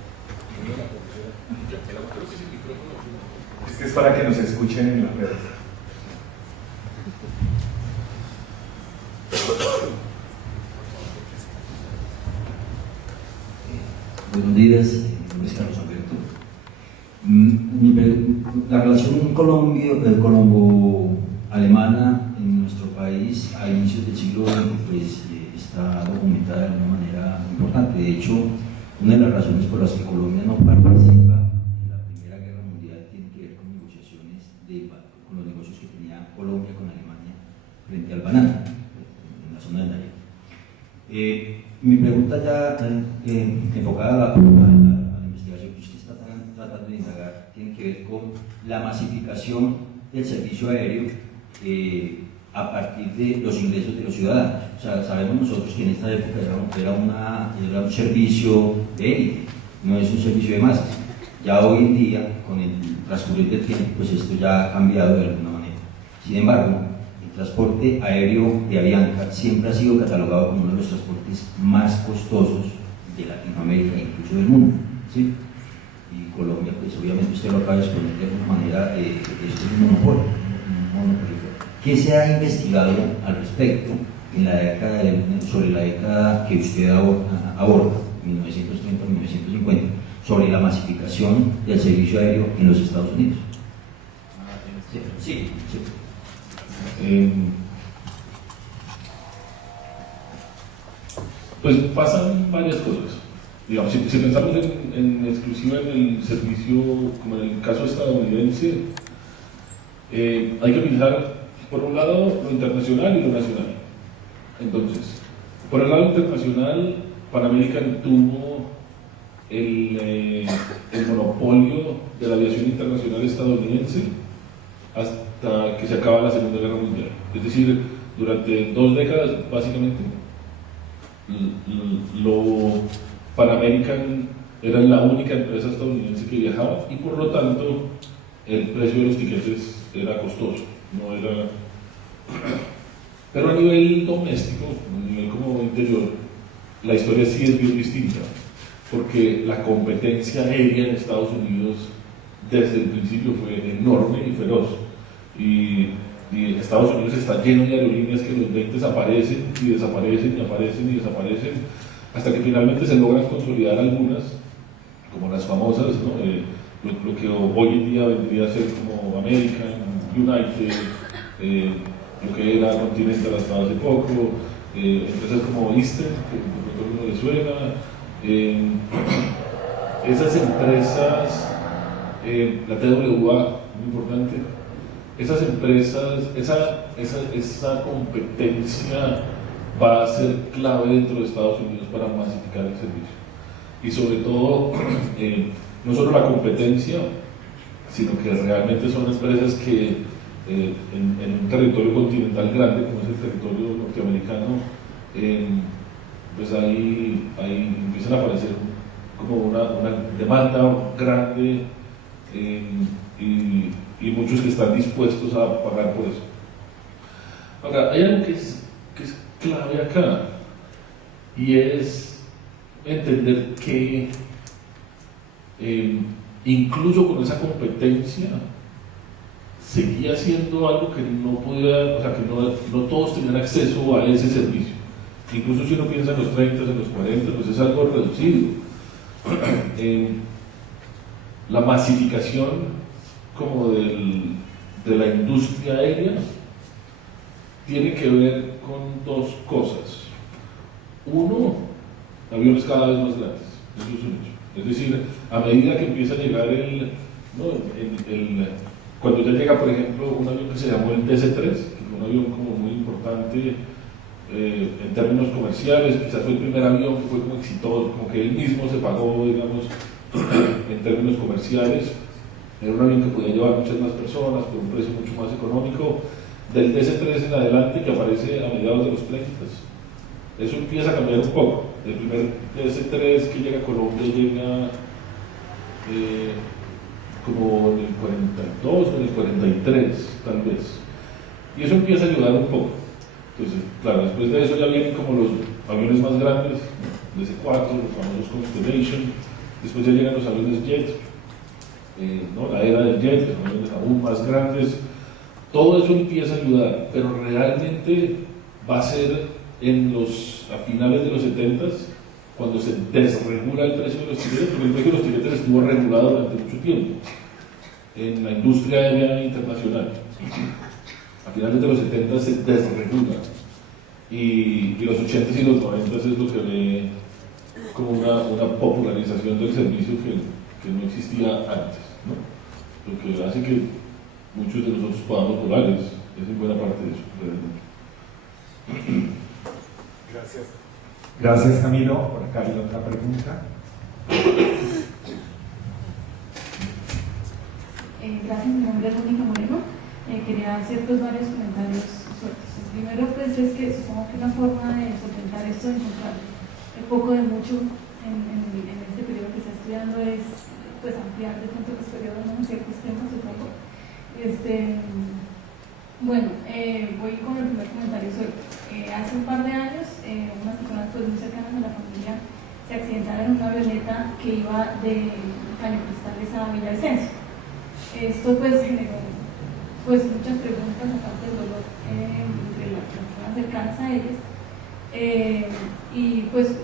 Es que es para que nos escuchen en las redes. Buenos días, mi nombre es Carlos Alberto. La relación colombo-alemana en nuestro país país a inicios del siglo XX pues, está documentada de una manera importante. De hecho, una de las razones por las que Colombia no participa en la Primera Guerra Mundial tiene que ver con negociaciones con los negocios que tenía Colombia con Alemania frente al banano, en la zona del Darién. Mi pregunta ya enfocada a la investigación que usted está tratando de indagar tiene que ver con la masificación del servicio aéreo a partir de los ingresos de los ciudadanos. O sea, sabemos nosotros que en esta época era un servicio de élite, no es un servicio de masas. Ya hoy en día, con el transcurrir del tiempo, pues esto ya ha cambiado de alguna manera. Sin embargo, el transporte aéreo de Avianca siempre ha sido catalogado como uno de los transportes más costosos de Latinoamérica e incluso del mundo, ¿sí? Y Colombia, pues obviamente usted lo acaba de exponer de alguna manera, esto es un monopolio. ¿Qué se ha investigado al respecto en la década sobre la década que usted aborda, 1930-1950, sobre la masificación del servicio aéreo en los Estados Unidos? Sí. Pues pasan varias cosas. Digamos, si pensamos en exclusiva en el servicio, como en el caso estadounidense, hay que pensar por un lado lo internacional y lo nacional. Entonces, por el lado internacional, Pan American tuvo el monopolio de la aviación internacional estadounidense hasta que se acaba la Segunda Guerra Mundial. Es decir, durante 2 décadas, básicamente, Pan American era la única empresa estadounidense que viajaba y por lo tanto el precio de los tiquetes era costoso, no era... Pero a nivel doméstico, a nivel como interior, la historia sí es bien distinta, porque la competencia aérea en Estados Unidos desde el principio fue enorme y feroz, y Estados Unidos está lleno de aerolíneas que los 20 aparecen y desaparecen y aparecen y desaparecen, hasta que finalmente se logran consolidar algunas, como las famosas, ¿no? Lo que hoy en día vendría a ser como American, United, lo que era Continental hasta hace poco, empresas como Eastern, que por ejemplo le suena, esas empresas, la TWA, muy importante, esas empresas, esa competencia va a ser clave dentro de Estados Unidos para masificar el servicio. Y sobre todo, no solo la competencia, sino que realmente son empresas que en un territorio continental grande como es el territorio norteamericano, pues ahí empiezan a aparecer como una demanda grande y muchos que están dispuestos a pagar por eso. Ahora, hay algo que es clave acá y es entender que incluso con esa competencia seguía siendo algo que no podía, o sea, que no todos tenían acceso a ese servicio. Incluso si uno piensa en los 30, en los 40, pues es algo reducido. La masificación como de la industria aérea tiene que ver con 2 cosas. Uno, aviones cada vez más grandes, eso es un hecho. Es decir, a medida que empieza a llegar cuando ya llega, por ejemplo, un avión que se llamó el DC-3, que fue un avión como muy importante en términos comerciales, quizás fue el primer avión que fue como exitoso, como que él mismo se pagó, digamos, en términos comerciales. Era un avión que podía llevar muchas más personas por un precio mucho más económico. Del DC-3 en adelante, que aparece a mediados de los 30, eso empieza a cambiar un poco. El primer DC-3 que llega a Colombia llega como en el 42 o en el 43 tal vez, y eso empieza a ayudar un poco. Entonces, claro, después de eso ya vienen como los aviones más grandes, DC-4, los famosos Constellation, después ya llegan los aviones jet, ¿no? La era del jet, los aviones aún más grandes. Todo eso empieza a ayudar, pero realmente va a ser a finales de los 70s cuando se desregula el precio de los tiquetes, porque el precio de los tiquetes estuvo regulado durante mucho tiempo en la industria aérea internacional. A finales de los 70 se desregula, y los 80 y los 90 es lo que ve como una popularización del servicio que no existía antes, ¿no? Lo que hace que muchos de nosotros podamos volar es en buena parte de eso, realmente. Gracias. Gracias, Camilo. Por acá hay otra pregunta. Gracias, mi nombre es Mónica Moreno. Quería hacer varios comentarios sueltos. El primero, pues, es que supongo que una forma de solventar esto, de encontrar el poco de mucho en este periodo que está estudiando, es pues ampliar de pronto los periodos en ciertos temas, supongo. Bueno, voy con el primer comentario suelto. Hace un par de años, unas personas pues, muy cercanas a la familia se accidentaron en una avioneta que iba de Caño Cristales a Villavicencio. Esto pues generó pues muchas preguntas aparte del dolor entre las personas cercanas a ellos, y pues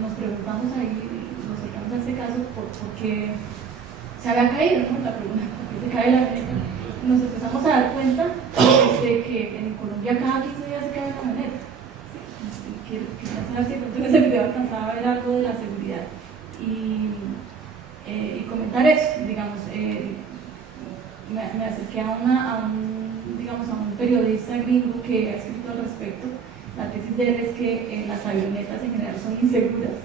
nos preguntamos ahí, nos cercanos a este caso, por qué se había caído, ¿no? La pregunta, ¿por qué se cae la avioneta? Nos empezamos a dar cuenta de que en Colombia cada 15 días se cae una avioneta. Sí, quería saber si en ese video alcanzaba a ver algo de la seguridad y comentar eso, digamos. Me acerqué a un periodista gringo que ha escrito al respecto. La tesis de él es que las avionetas en general son inseguras,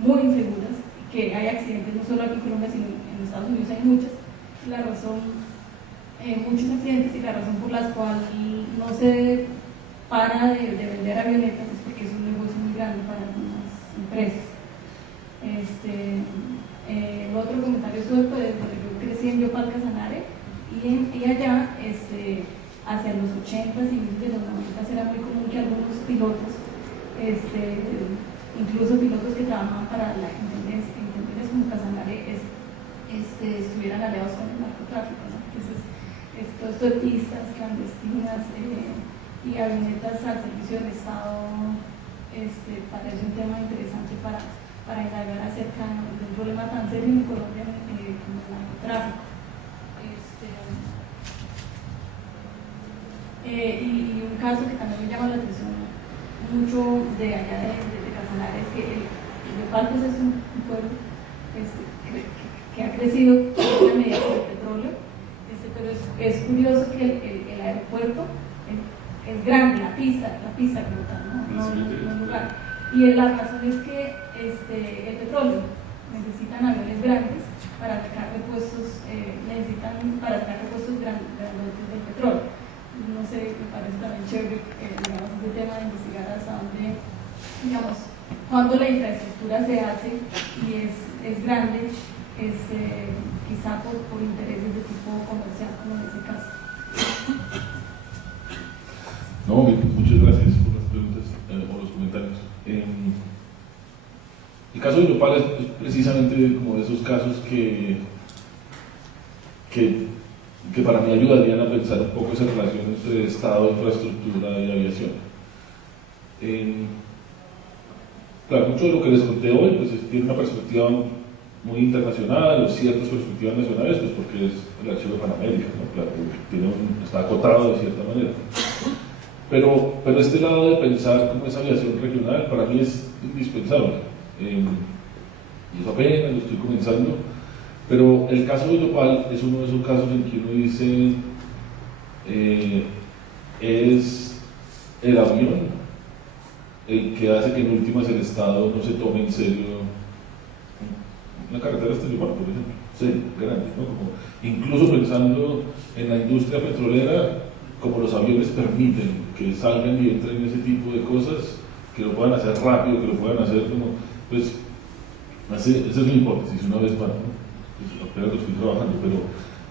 muy inseguras, que hay accidentes no solo aquí en Colombia, sino en Estados Unidos hay muchos. La razón, muchos accidentes, y la razón por la cual no se para de vender avionetas es porque es un negocio muy grande para algunas empresas. El otro comentario suelto es donde yo crecí en Yopal, Casanare, y allá hacia los 80s y de los 90s era muy común que algunos pilotos, incluso pilotos que trabajaban para la intendencia como Casanare, estuvieran aliados con el narcotráfico, ¿no? Entonces, esto de pistas clandestinas y avionetas al servicio del Estado parece un tema interesante para indagar acerca de un problema tan serio en Colombia como el narcotráfico. Y un caso que también me llama la atención mucho de allá de Casanare es que Yopal pues, es un pueblo que ha crecido mediante el petróleo, pero es curioso que el aeropuerto es grande, la pista como tal, no el lugar. Y la razón es que el petróleo necesitan aviones grandes para atacar repuestos, para atacar repuestos grandes del petróleo. No sé, me parece también chévere, digamos, ese tema de investigar hasta dónde, digamos, cuando la infraestructura se hace y es grande, quizá por intereses de tipo comercial, como en ese caso. No, muchas gracias por las preguntas o los comentarios. El caso de Yopal es precisamente como de esos casos que para mí ayudarían a pensar un poco esa relación entre Estado, infraestructura y aviación. Claro, mucho de lo que les conté hoy pues, tiene una perspectiva muy internacional o ciertas perspectivas nacionales, pues porque es el archivo de Panamérica, ¿no? Claro, está acotado de cierta manera. Pero este lado de pensar como esa aviación regional para mí es indispensable. Y eso apenas lo estoy comenzando. Pero el caso de Yopal es uno de esos casos en que uno dice es el avión el que hace que en últimas el Estado no se tome en serio una carretera hasta Yopal, por ejemplo, serio, grande, ¿no? Como, incluso pensando en la industria petrolera, como los aviones permiten que salgan y entren en ese tipo de cosas, que lo puedan hacer rápido, que lo puedan hacer como, pues, esa es la hipótesis, una vez más, ¿no? Apenas lo estoy trabajando, pero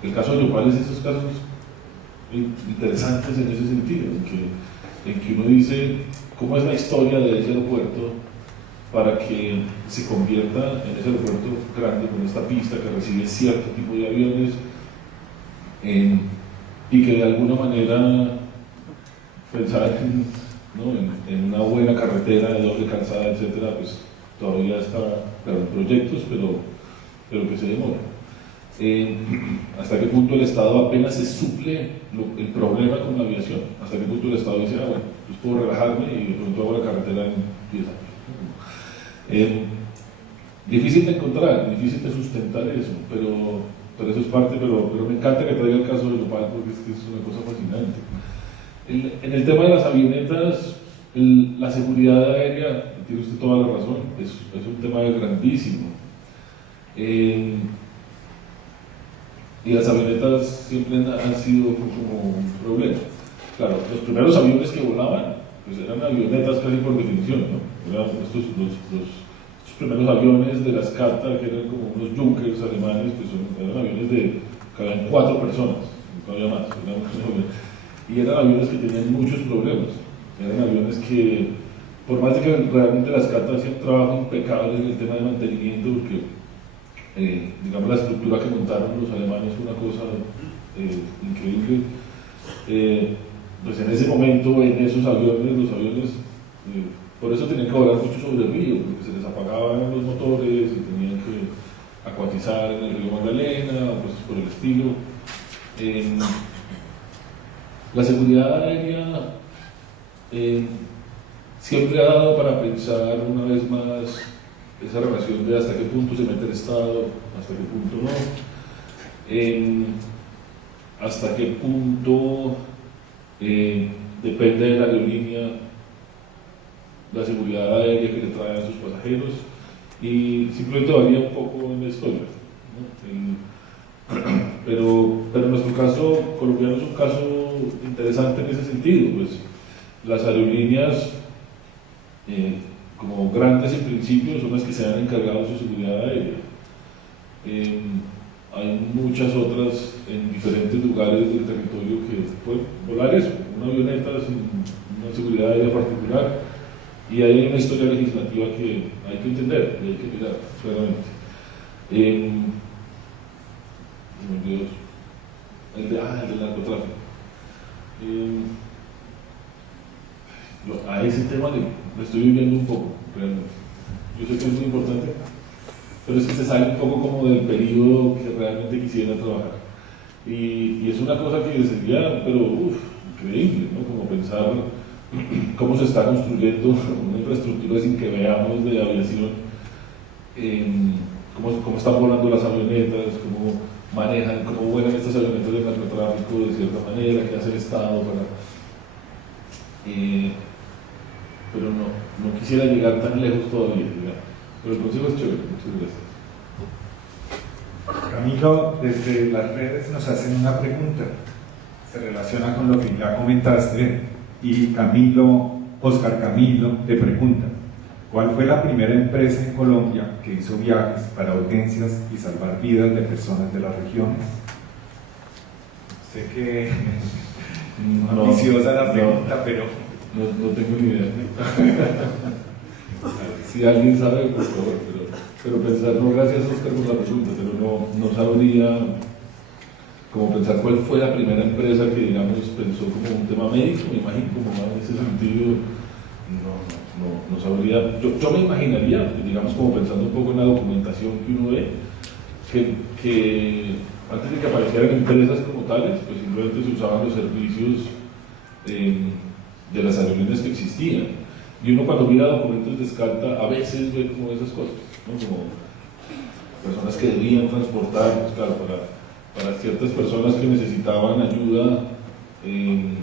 el caso de Yopal es esos casos interesantes en ese sentido, en que uno dice cómo es la historia de ese aeropuerto para que se convierta en ese aeropuerto grande con esta pista que recibe cierto tipo de aviones y que de alguna manera pensar en una buena carretera de doble calzada, etcétera, pues todavía está, claro, en proyectos, pero que se demora. ¿Hasta qué punto el Estado apenas se suple el problema con la aviación? ¿Hasta qué punto el Estado dice, bueno, pues puedo relajarme y de pronto hago la carretera en 10 años? Difícil de encontrar, difícil de sustentar eso, pero eso es parte, pero me encanta que traiga el caso de Yopal porque es que es una cosa fascinante. En el tema de las avionetas, la seguridad aérea, tiene usted toda la razón, es un tema grandísimo. Y las avionetas siempre han sido como un problema. Claro, los primeros aviones que volaban, pues eran avionetas casi por definición, ¿no? Eran estos primeros aviones de la Skata, que eran como unos Junkers alemanes, pues eran aviones que cabían 4 personas, no había más, y eran aviones que tenían muchos problemas. Eran aviones que, por más de que realmente la Skata hacía un trabajo impecable en el tema de mantenimiento, porque digamos la estructura que montaron los alemanes fue una cosa increíble, pues en ese momento en esos aviones, los aviones por eso tenían que volar mucho sobre el río, porque se les apagaban los motores y tenían que acuatizar en el río Magdalena o cosas por el estilo. La seguridad aérea siempre ha dado para pensar una vez más esa relación de hasta qué punto se mete el Estado, hasta qué punto no, hasta qué punto depende de la aerolínea la seguridad aérea que le traen a sus pasajeros, y simplemente varía un poco en la historia, ¿no? Pero nuestro caso colombiano es un caso interesante en ese sentido, pues las aerolíneas como grandes en principio son las que se han encargado de su seguridad aérea. Hay muchas otras en diferentes lugares del territorio que pueden volar eso, una avioneta sin una seguridad aérea particular, y hay una historia legislativa que hay que entender y hay que mirar claramente. El del narcotráfico. A ese tema le estoy viviendo un poco, realmente. Yo sé que es muy importante, pero es que se sale un poco como del periodo que realmente quisiera trabajar. Y es una cosa que sería, pero increíble, ¿no? Como pensar cómo se está construyendo una infraestructura sin que veamos de aviación, cómo están volando las avionetas, cómo manejan, cómo vuelan estas avionetas del narcotráfico de cierta manera, qué hace el Estado para... pero no quisiera llegar tan lejos todavía, digamos. Pero el consejo es chévere. Muchas gracias. Camilo, desde las redes nos hacen una pregunta, se relaciona con lo que ya comentaste, y Oscar Camilo te pregunta: ¿cuál fue la primera empresa en Colombia que hizo viajes para urgencias y salvar vidas de personas de las regiones? Sé que no, ambiciosa la pregunta, pero no tengo ni idea. Si alguien sabe, por favor, pero pensar, no, gracias Oscar por la pregunta, pero no sabría como pensar cuál fue la primera empresa que, digamos, pensó como un tema médico, me imagino, como más en ese sentido, no sabría. Yo me imaginaría, digamos, como pensando un poco en la documentación que uno ve, que antes de que aparecieran empresas como tales, pues simplemente se usaban los servicios de las aerolíneas que existían. Y uno cuando mira documentos de Skata a veces ve como esas cosas, ¿no? Como personas que debían transportar, pues claro, para ciertas personas que necesitaban ayuda, el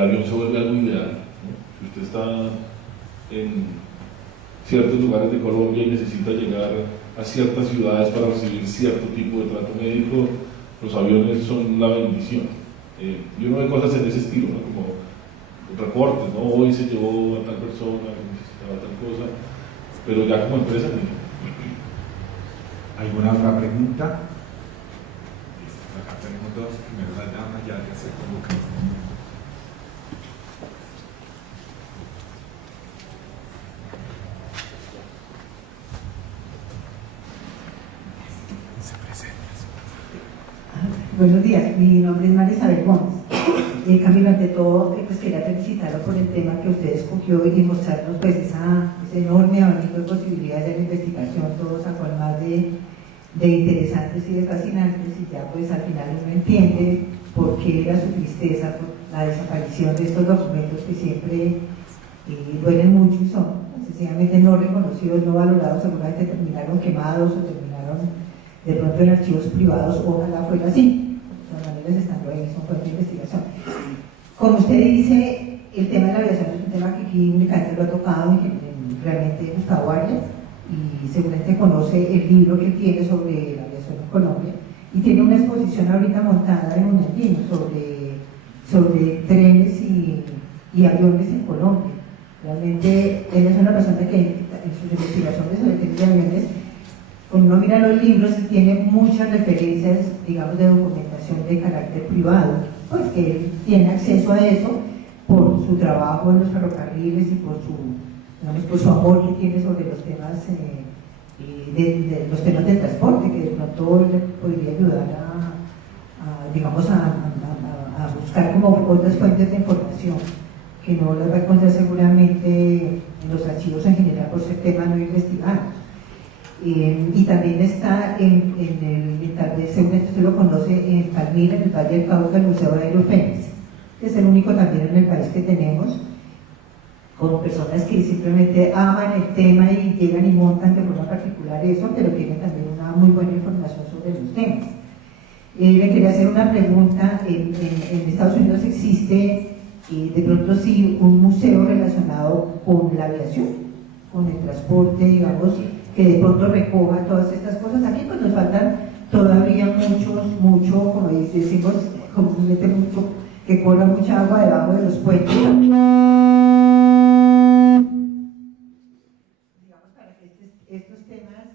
avión se vuelve algo ideal, ¿no? Si usted está en ciertos lugares de Colombia y necesita llegar a ciertas ciudades para recibir cierto tipo de trato médico, los aviones son la bendición. Y uno ve cosas en ese estilo, ¿no? Como reportes, ¿no? Hoy se llevó a tal persona que necesitaba tal cosa, pero ya como empresa, ¿alguna otra pregunta? Acá tenemos dos, primero la dama, ya se convoca. Buenos días, mi nombre es María Isabel Gómez. Camilo, ante todo, pues quería felicitarlo por el tema que usted escogió y mostrarnos pues ese enorme abanico de posibilidades de la investigación, todos a cual más de interesantes y de fascinantes, y ya pues al final uno entiende por qué era su tristeza por la desaparición de estos documentos que siempre duelen mucho y son sencillamente no reconocidos, no valorados, seguramente terminaron quemados o terminaron de pronto en archivos privados, ojalá fuera así, las maneras estando ahí, son fuentes de investigación. Como usted dice, el tema de la aviación es un tema que aquí únicamente lo ha tocado y realmente Gustavo Arias, y seguramente conoce el libro que tiene sobre la aviación en Colombia, y tiene una exposición ahorita montada en un andino sobre trenes y aviones en Colombia. Realmente él es una persona que en sus investigaciones sobre trenes y aviones, cuando uno mira los libros, tiene muchas referencias, digamos, de documentación de carácter privado, pues que él tiene acceso a eso por su trabajo en los ferrocarriles y por su amor que tiene sobre los temas los temas del transporte, que de pronto le podría ayudar a buscar como otras fuentes de información que no las va a encontrar seguramente en los archivos en general por ser temas no investigados. Y también está tal vez seguramente usted lo conoce, en Palmira, en el Valle del Cauca, el Museo Aéreo Fénix, que es el único también en el país que tenemos, con personas que simplemente aman el tema y llegan y montan de forma particular eso, pero tienen también una muy buena información sobre los temas. Le quería hacer una pregunta. En Estados Unidos existe de pronto sí un museo relacionado con la aviación, con el transporte, digamos, que de pronto recoja todas estas cosas. Aquí pues nos faltan todavía mucho, como decimos comúnmente, mucho, que corra mucha agua debajo de los puentes. Estos temas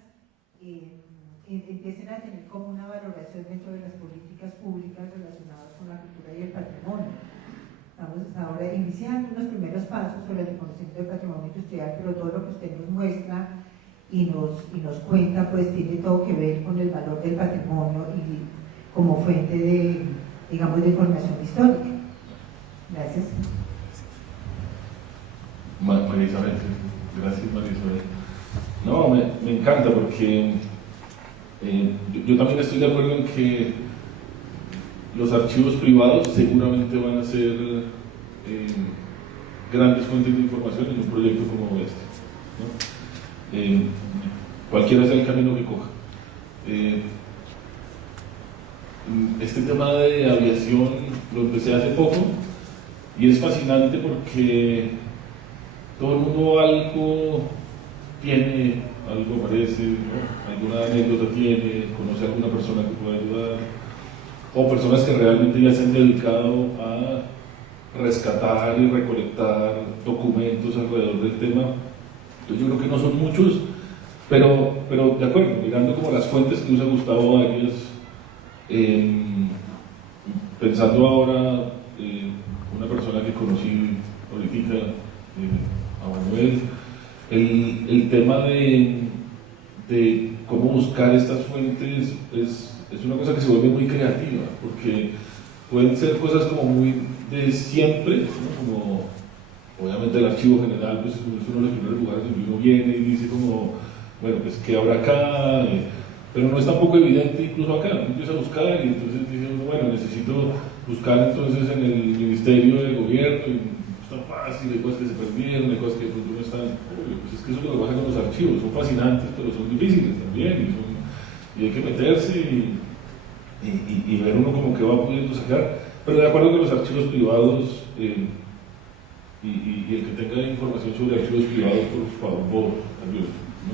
empiecen a tener como una valoración dentro de las políticas públicas relacionadas con la cultura y el patrimonio. Estamos ahora iniciando unos primeros pasos sobre el reconocimiento del patrimonio industrial, pero todo lo que usted nos muestra y nos cuenta pues tiene todo que ver con el valor del patrimonio y como fuente de, digamos, de información histórica. Gracias. María Isabel, gracias María Isabel. No, me encanta porque yo también estoy de acuerdo en que los archivos privados seguramente van a ser grandes fuentes de información en un proyecto como este, ¿no? Cualquiera sea el camino que coja. Este tema de aviación lo empecé hace poco y es fascinante porque todo el mundo algo tiene, algo parece, ¿no? Alguna anécdota tiene, conoce a alguna persona que puede ayudar, o personas que realmente ya se han dedicado a rescatar y recolectar documentos alrededor del tema. Entonces yo creo que no son muchos, pero de acuerdo, mirando como las fuentes que usa Gustavo Arias, pensando ahora una persona que conocí ahorita, a Manuel, el tema de cómo buscar estas fuentes es una cosa que se vuelve muy creativa, porque pueden ser cosas como muy de siempre, ¿no? Como obviamente el archivo general pues, es uno de los primeros lugares donde uno viene y dice como, bueno, pues qué habrá acá, pero no es tampoco evidente incluso acá, uno empieza a buscar y entonces dice uno, bueno, necesito buscar entonces en el Ministerio de Gobierno, y no es tan fácil, hay cosas que se perdieron, hay cosas que de pronto no están, pues es que eso es lo que pasa con los archivos, son fascinantes, pero son difíciles también, y hay que meterse y ver uno como que va pudiendo sacar, pero de acuerdo con los archivos privados y el que tenga información sobre archivos privados, por favor, ayúdenme, ¿no?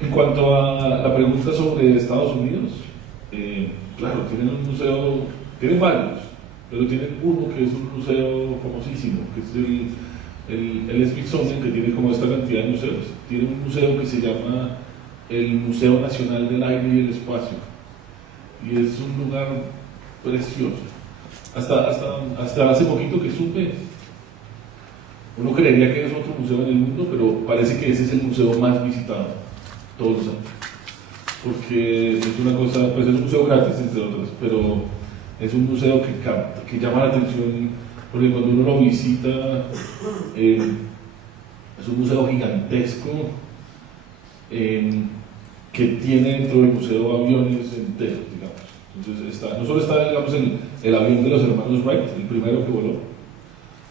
En cuanto a la pregunta sobre Estados Unidos, claro, tienen un museo, tienen varios, pero tienen uno que es un museo famosísimo, que es el Smithsonian, que tiene como esta cantidad de museos. Tiene un museo que se llama el Museo Nacional del Aire y el Espacio, y es un lugar precioso. Hasta hace poquito que supe, uno creería que es otro museo en el mundo, pero parece que ese es el museo más visitado todos los años. porque es una cosa, pues es un museo gratis entre otras, pero es un museo que llama la atención, porque cuando uno lo visita, es un museo gigantesco, que tiene dentro del museo aviones enteros, digamos. Entonces no solo está, digamos, el avión de los hermanos Wright, el primero que voló,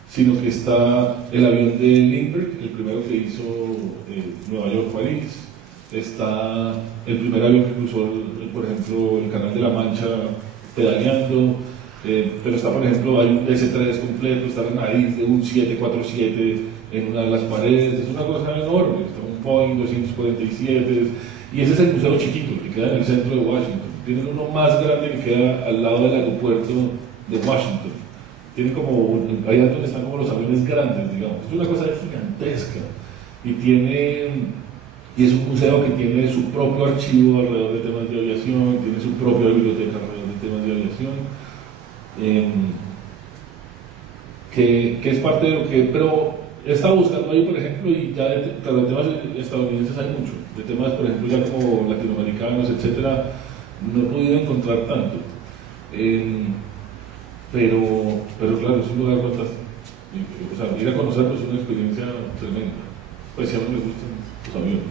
sino que está el avión de Lindbergh, el primero que hizo Nueva York-París, está el primer avión que cruzó, por ejemplo, el Canal de la Mancha pedaleando, pero está, por ejemplo, hay un DC-3 completo, está la nariz de un 747 en una de las paredes, es una cosa enorme, está un Boeing 247, y ese es el museo chiquito que queda en el centro de Washington. Tienen uno más grande que queda al lado del aeropuerto de Washington. Tienen como, ahí es donde están como los aviones grandes, digamos. Es una cosa gigantesca. Y es un museo que tiene su propio archivo alrededor de temas de aviación, tiene su propia biblioteca alrededor de temas de aviación, que es parte de lo que, pero he estado buscando ahí, por ejemplo, y ya de temas estadounidenses hay mucho, de temas, por ejemplo, ya como latinoamericanos, etcétera, no he podido encontrar tanto. Pero claro, es un lugar fantástico. O sea, ir a conocerlo es una experiencia tremenda. Pues si a uno le gustan los aviones.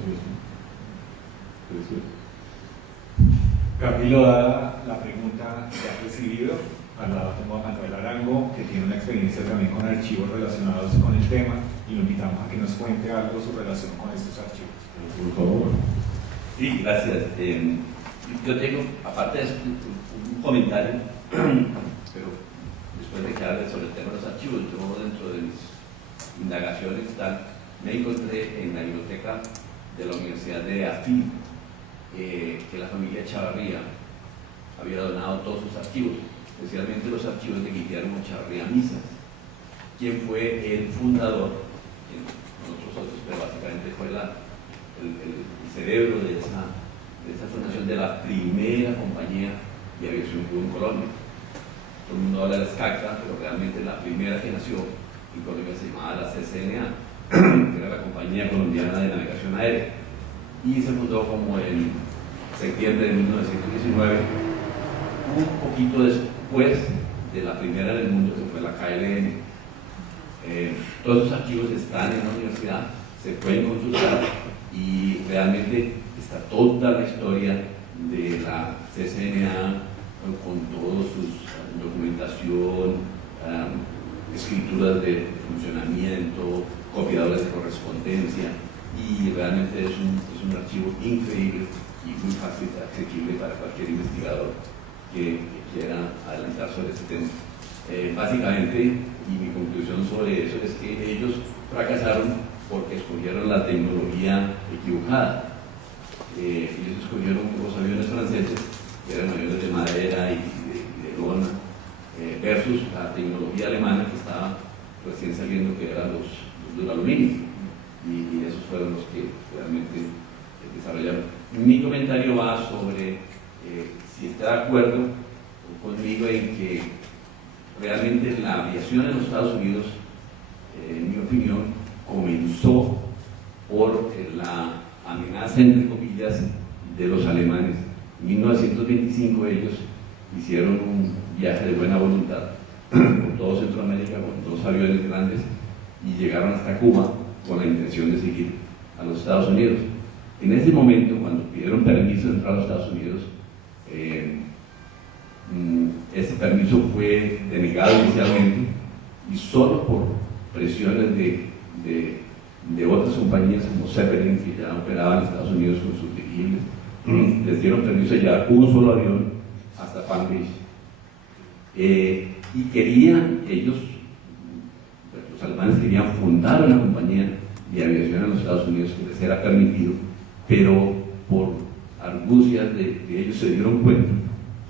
Camilo, dada la pregunta que ha recibido, al lado tengo a Manuel Arango, que tiene una experiencia también con archivos relacionados con el tema, y lo invitamos a que nos cuente algo su relación con estos archivos. Por favor. Sí, gracias. Yo tengo, aparte de eso, un comentario, pero después de que hable sobre el tema de los archivos, yo dentro de mis indagaciones y tal, me encontré en la biblioteca de la Universidad de Afil que la familia Chavarría había donado todos sus archivos, especialmente los archivos de Guillermo Chavarría Misas, quien fue el fundador, nosotros socios, pero básicamente fue el cerebro de esa fundación de la primera compañía de aviación que hubo en Colombia. Todo el mundo habla de SCACTA, pero realmente la primera que nació en Colombia se llamaba la CCNA, que era la Compañía Colombiana de Navegación Aérea, y se fundó como en septiembre de 1919, un poquito después de la primera del mundo, que fue la KLM. Todos los archivos están en la universidad, se pueden consultar, y realmente está toda la historia de la CCNA con toda su documentación, escrituras de funcionamiento, copiadores de correspondencia, y realmente es un archivo increíble y muy fácil, accesible para cualquier investigador que quiera adelantar sobre este tema. Básicamente, y mi conclusión sobre eso es que ellos fracasaron porque escogieron la tecnología equivocada. Ellos escogieron los aviones franceses, que eran aviones de madera y de lona, versus la tecnología alemana que estaba recién saliendo, que eran los duraluminio, y esos fueron los que realmente desarrollaron. Mi comentario va sobre si está de acuerdo conmigo en que realmente la aviación en los Estados Unidos, en mi opinión, comenzó por la amenaza, entre comillas, de los alemanes. En 1925 ellos hicieron un viaje de buena voluntad por todo Centroamérica con 2 aviones grandes y llegaron hasta Cuba con la intención de seguir a los Estados Unidos. En ese momento, cuando pidieron permiso de entrar a los Estados Unidos, ese permiso fue denegado inicialmente, y solo por presiones de otras compañías como Zeppelin, que ya operaban en Estados Unidos con sus dirigibles, les dieron permiso de llevar un solo avión hasta Palm Beach. Y querían ellos, los alemanes querían fundar una compañía de aviación en los Estados Unidos que les era permitido, pero por argucias de ellos se dieron cuenta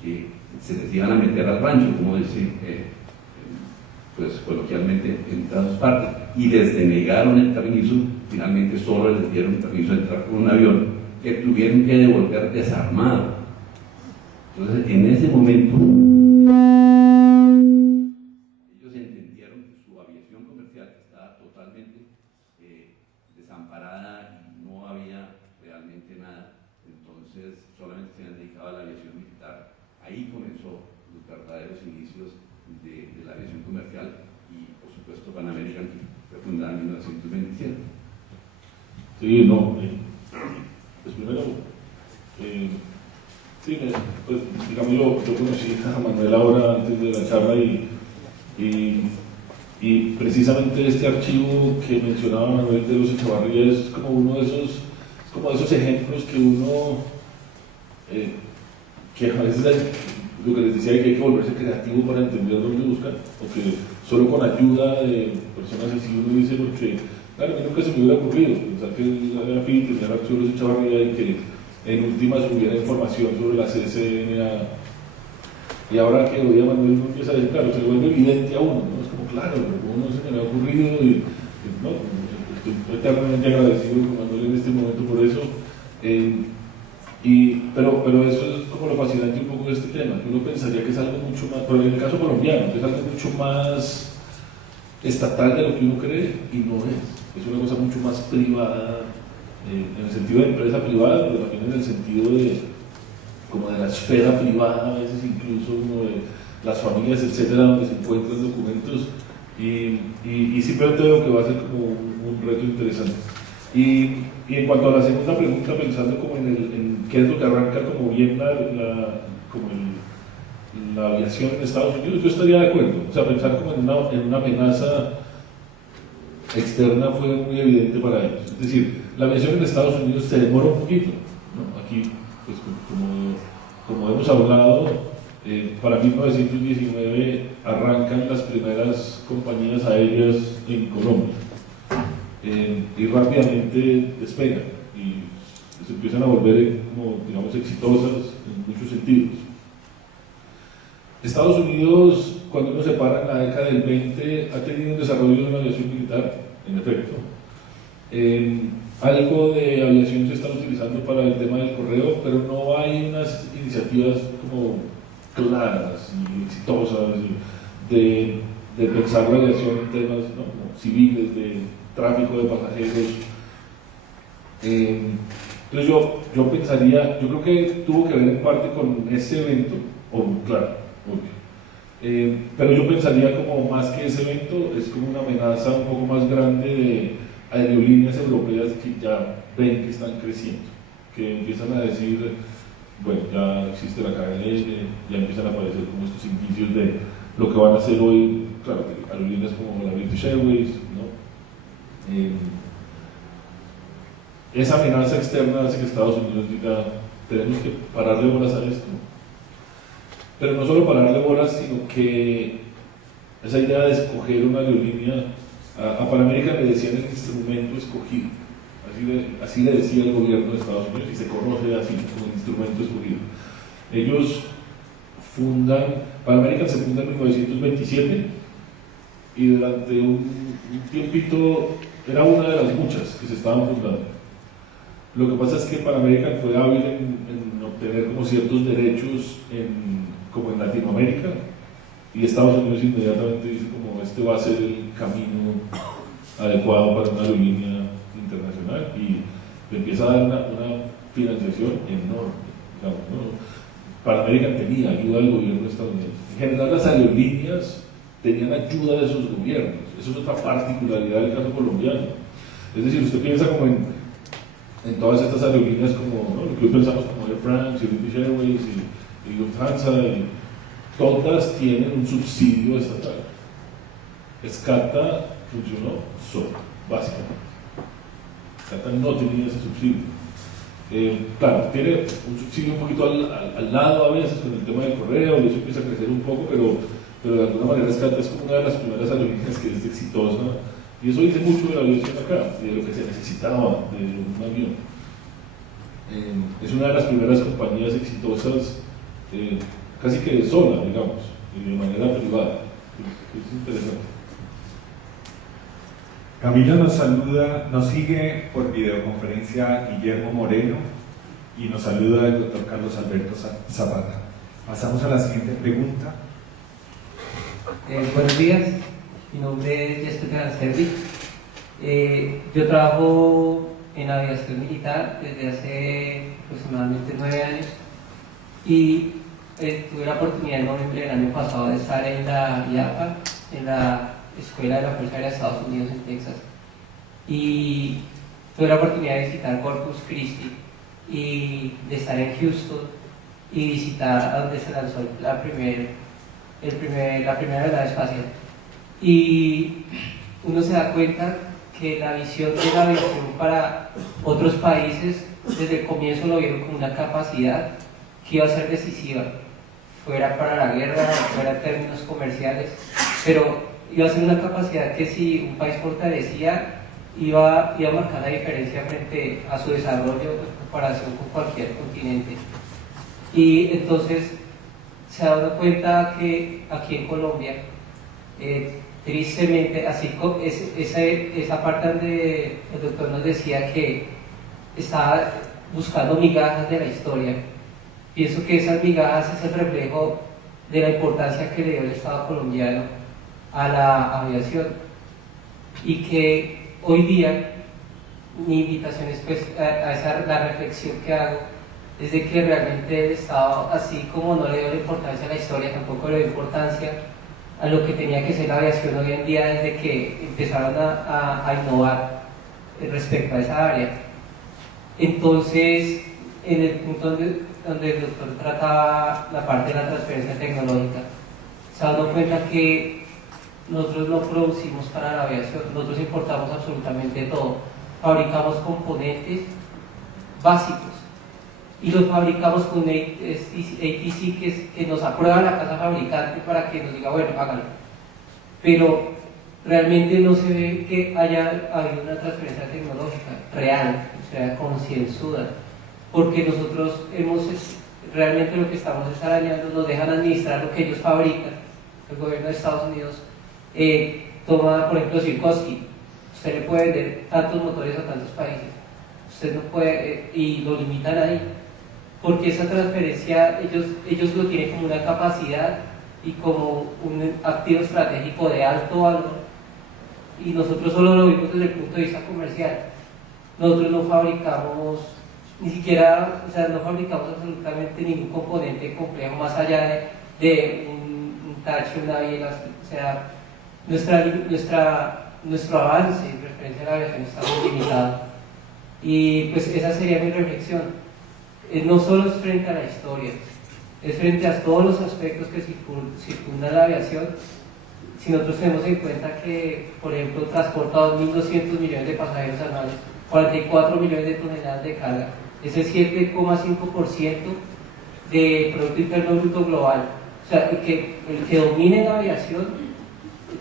que se les iban a meter al rancho, como decir, pues coloquialmente en todas partes, y les denegaron el permiso. Finalmente solo les dieron permiso de entrar con un avión que tuvieron que devolver desarmado. Entonces, en ese momento, ellos entendieron que su aviación comercial estaba totalmente desamparada y no había realmente nada. Entonces, entonces solamente se han dedicado a la aviación militar. Ahí comenzó los verdaderos inicios de la aviación comercial y, por supuesto, Pan American fue fundada en 1927. Sí, no. Pues primero, sí, pues, digamos, yo conocí a Manuel ahora antes de la charla y precisamente este archivo que mencionaba Manuel de los Echevarría es como uno de esos ejemplos que uno, que a veces lo que les decía, que hay que volverse creativo para entender dónde buscan, o que solo con ayuda de personas así uno dice, porque claro, a mí nunca se me hubiera ocurrido pensar que la FI tenía el archivo de los Echevarría y que en últimas hubiera información sobre la CCNA. Y ahora que oía Manuel uno empieza a decir, claro, se le vuelve evidente a uno, ¿no? Es como, claro, pero uno se me ha ocurrido y no, estoy eternamente agradecido con Manuel en este momento por eso. Pero eso es como lo fascinante un poco de este tema, que uno pensaría que es algo mucho más, pero en el caso colombiano, que es algo mucho más estatal de lo que uno cree, y no es una cosa mucho más privada, en el sentido de empresa privada, pero también en el sentido como de la esfera privada, a veces incluso como de las familias, etcétera, donde se encuentran documentos, y simplemente veo que va a ser como un reto interesante. Y en cuanto a la segunda pregunta, pensando como en qué es lo que arranca como bien la aviación en Estados Unidos, yo estaría de acuerdo. O sea, pensar como en una amenaza externa fue muy evidente para ellos. Es decir, la aviación en Estados Unidos se demora un poquito, ¿no? Aquí, pues como hemos hablado, para 1919 arrancan las primeras compañías aéreas en Colombia. Y rápidamente despegan y se empiezan a volver como, digamos, exitosas en muchos sentidos. Estados Unidos, cuando uno se para en la década del 20, ha tenido un desarrollo de una aviación militar, en efecto. Algo de aviación se está utilizando para el tema del correo, pero no hay unas iniciativas como claras y exitosas de pensar la aviación en temas, ¿no?, como civiles, de tráfico de pasajeros. Entonces yo pensaría, yo creo que tuvo que ver en parte con ese evento, claro, pero yo pensaría como más que ese evento, es como una amenaza un poco más grande de aerolíneas europeas que ya ven que están creciendo, que empiezan a decir, bueno, ya existe la KLM, ya empiezan a aparecer como estos indicios de lo que van a hacer hoy, claro, aerolíneas como la British Airways, ¿no? Esa amenaza externa hace que Estados Unidos diga, tenemos que pararle bolas a esto, pero no solo pararle bolas, sino que esa idea de escoger una aerolínea, a Pan American le decían el instrumento escogido, así le decía el gobierno de Estados Unidos, y se conoce así como el instrumento escogido. Ellos Pan American se funda en 1927 y durante un tiempito era una de las muchas que se estaban fundando. Lo que pasa es que Pan American fue hábil en obtener como ciertos derechos como en Latinoamérica, y Estados Unidos inmediatamente dice como este va a ser el camino adecuado para una aerolínea internacional, y le empieza a dar una financiación enorme, digamos, ¿no? Pan American tenía ayuda del gobierno estadounidense. En general las aerolíneas tenían ayuda de sus gobiernos. Eso es otra particularidad del caso colombiano. Es decir, usted piensa como en todas estas aerolíneas como, ¿no?, lo que hoy pensamos como Air France y British Airways y Lufthansa, todas tienen un subsidio estatal. SCATA funcionó solo, básicamente. SCATA no tenía ese subsidio. Claro, tiene un subsidio un poquito al lado a veces con el tema del correo, y eso empieza a crecer un poco, pero de alguna manera SCATA es como una de las primeras aerolíneas que es exitosa, y eso dice mucho de la aviación acá, y de lo que se necesitaba de un avión. Es una de las primeras compañías exitosas, casi que sola, digamos, y de manera privada. Es interesante. Camilo nos sigue por videoconferencia Guillermo Moreno, y nos saluda el doctor Carlos Alberto Zapata. Pasamos a la siguiente pregunta. Buenos días, mi nombre es Jessica Servi. Yo trabajo en aviación militar desde hace aproximadamente 9 años y tuve la oportunidad en noviembre del año pasado de estar en la IAPA, en la Escuela de la Fuerza Aérea de Estados Unidos en Texas, y tuve la oportunidad de visitar Corpus Christi y de estar en Houston y visitar a donde se lanzó la primera nave espacial. Y uno se da cuenta que la visión de la aviación para otros países desde el comienzo lo vieron como una capacidad que iba a ser decisiva, fuera para la guerra, fuera en términos comerciales, pero iba a ser una capacidad que si un país fortalecía iba a marcar la diferencia frente a su desarrollo en comparación con cualquier continente. Y entonces se ha dado cuenta que aquí en Colombia, tristemente, así esa parte donde el doctor nos decía que estaba buscando migajas de la historia, pienso que esas migajas es el reflejo de la importancia que le dio el Estado colombiano a la aviación, y que hoy día mi invitación es pues la reflexión que hago es de que realmente el Estado, así como no le dio la importancia a la historia, tampoco le dio importancia a lo que tenía que ser la aviación hoy en día desde que empezaron a innovar respecto a esa área. Entonces, en el punto donde el doctor trataba la parte de la transferencia tecnológica, se ha dado cuenta que nosotros no producimos para la aviación, nosotros importamos absolutamente todo, fabricamos componentes básicos y los fabricamos con ATC que nos aprueba la casa fabricante para que nos diga, bueno, hágalo, pero realmente no se ve que haya habido una transferencia tecnológica real, o sea, concienzuda, porque nosotros realmente lo que estamos es arañando, nos dejan administrar lo que ellos fabrican. El gobierno de Estados Unidos toma, por ejemplo, Sikorsky, usted le puede vender tantos motores a tantos países, usted no puede, y lo limitan ahí, porque esa transferencia ellos lo tienen como una capacidad y como un activo estratégico de alto valor, y nosotros solo lo vimos desde el punto de vista comercial. Nosotros no fabricamos ni siquiera, o sea, no fabricamos absolutamente ningún componente complejo más allá de un tacho, una biela, o sea, nuestro avance en referencia a la aviación está muy limitado. Y pues esa sería mi reflexión. No solo es frente a la historia, es frente a todos los aspectos que circundan la aviación. Si nosotros tenemos en cuenta que, por ejemplo, transporta 2.200 millones de pasajeros anuales, 44 millones de toneladas de carga, ese 7,5% de Producto Interno Bruto Global. O sea, el que domine la aviación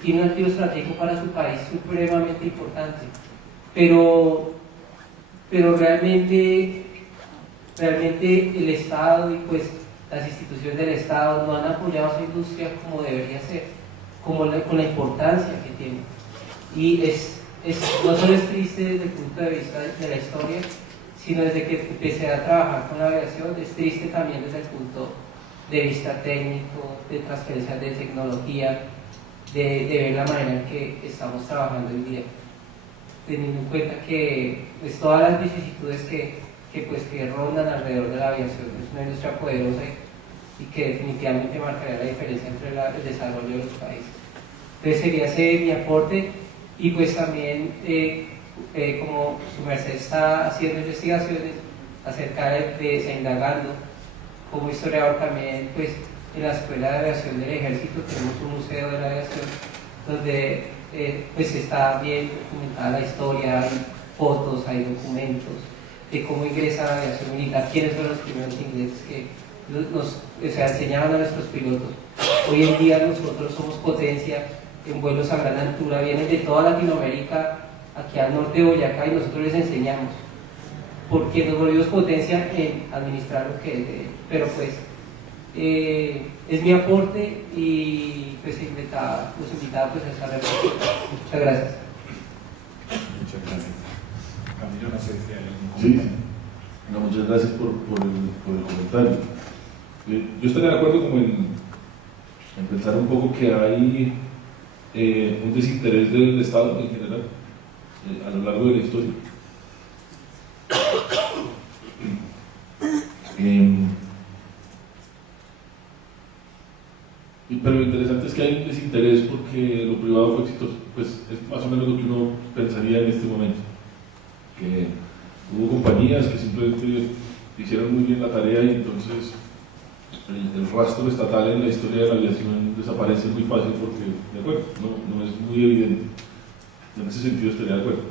tiene un activo estratégico para su país supremamente importante, pero realmente el Estado y pues las instituciones del Estado no han apoyado a esa industria como debería ser, con la importancia que tiene. Y no solo es triste desde el punto de vista de la historia, sino desde que empecé a trabajar con la aviación, es triste también desde el punto de vista técnico, de transferencia de tecnología, de ver la manera en que estamos trabajando hoy día, teniendo en cuenta que pues, todas las vicisitudes que rondan alrededor de la aviación es una industria poderosa y que definitivamente marcaría la diferencia entre el desarrollo de los países. Entonces sería ese mi aporte, y pues también como su merced está haciendo investigaciones acerca de indagando, como historiador también, pues en la Escuela de Aviación del Ejército tenemos un museo de la aviación donde pues está bien documentada la historia, hay fotos, hay documentos de cómo ingresa la aviación militar, quiénes fueron los primeros ingleses que enseñaban a nuestros pilotos. Hoy en día nosotros somos potencia en vuelos a gran altura, vienen de toda Latinoamérica aquí al norte de Boyacá y nosotros les enseñamos, porque nos volvimos potencia en administrar lo que es de él. Pero pues es mi aporte y pues los invitaba pues a esta reflexión. Muchas gracias. Muchas gracias. Camilo, no sé si hay algún Sí, comentario. no, muchas gracias por el comentario. Yo estaría de acuerdo como en pensar un poco que hay un desinterés del Estado en general a lo largo de la historia. interés porque lo privado fue exitoso. Pues es más o menos lo que uno pensaría en este momento, que hubo compañías que simplemente hicieron muy bien la tarea y entonces el rastro estatal en la historia de la aviación desaparece muy fácil porque, de acuerdo, no es muy evidente. En ese sentido estaría de acuerdo.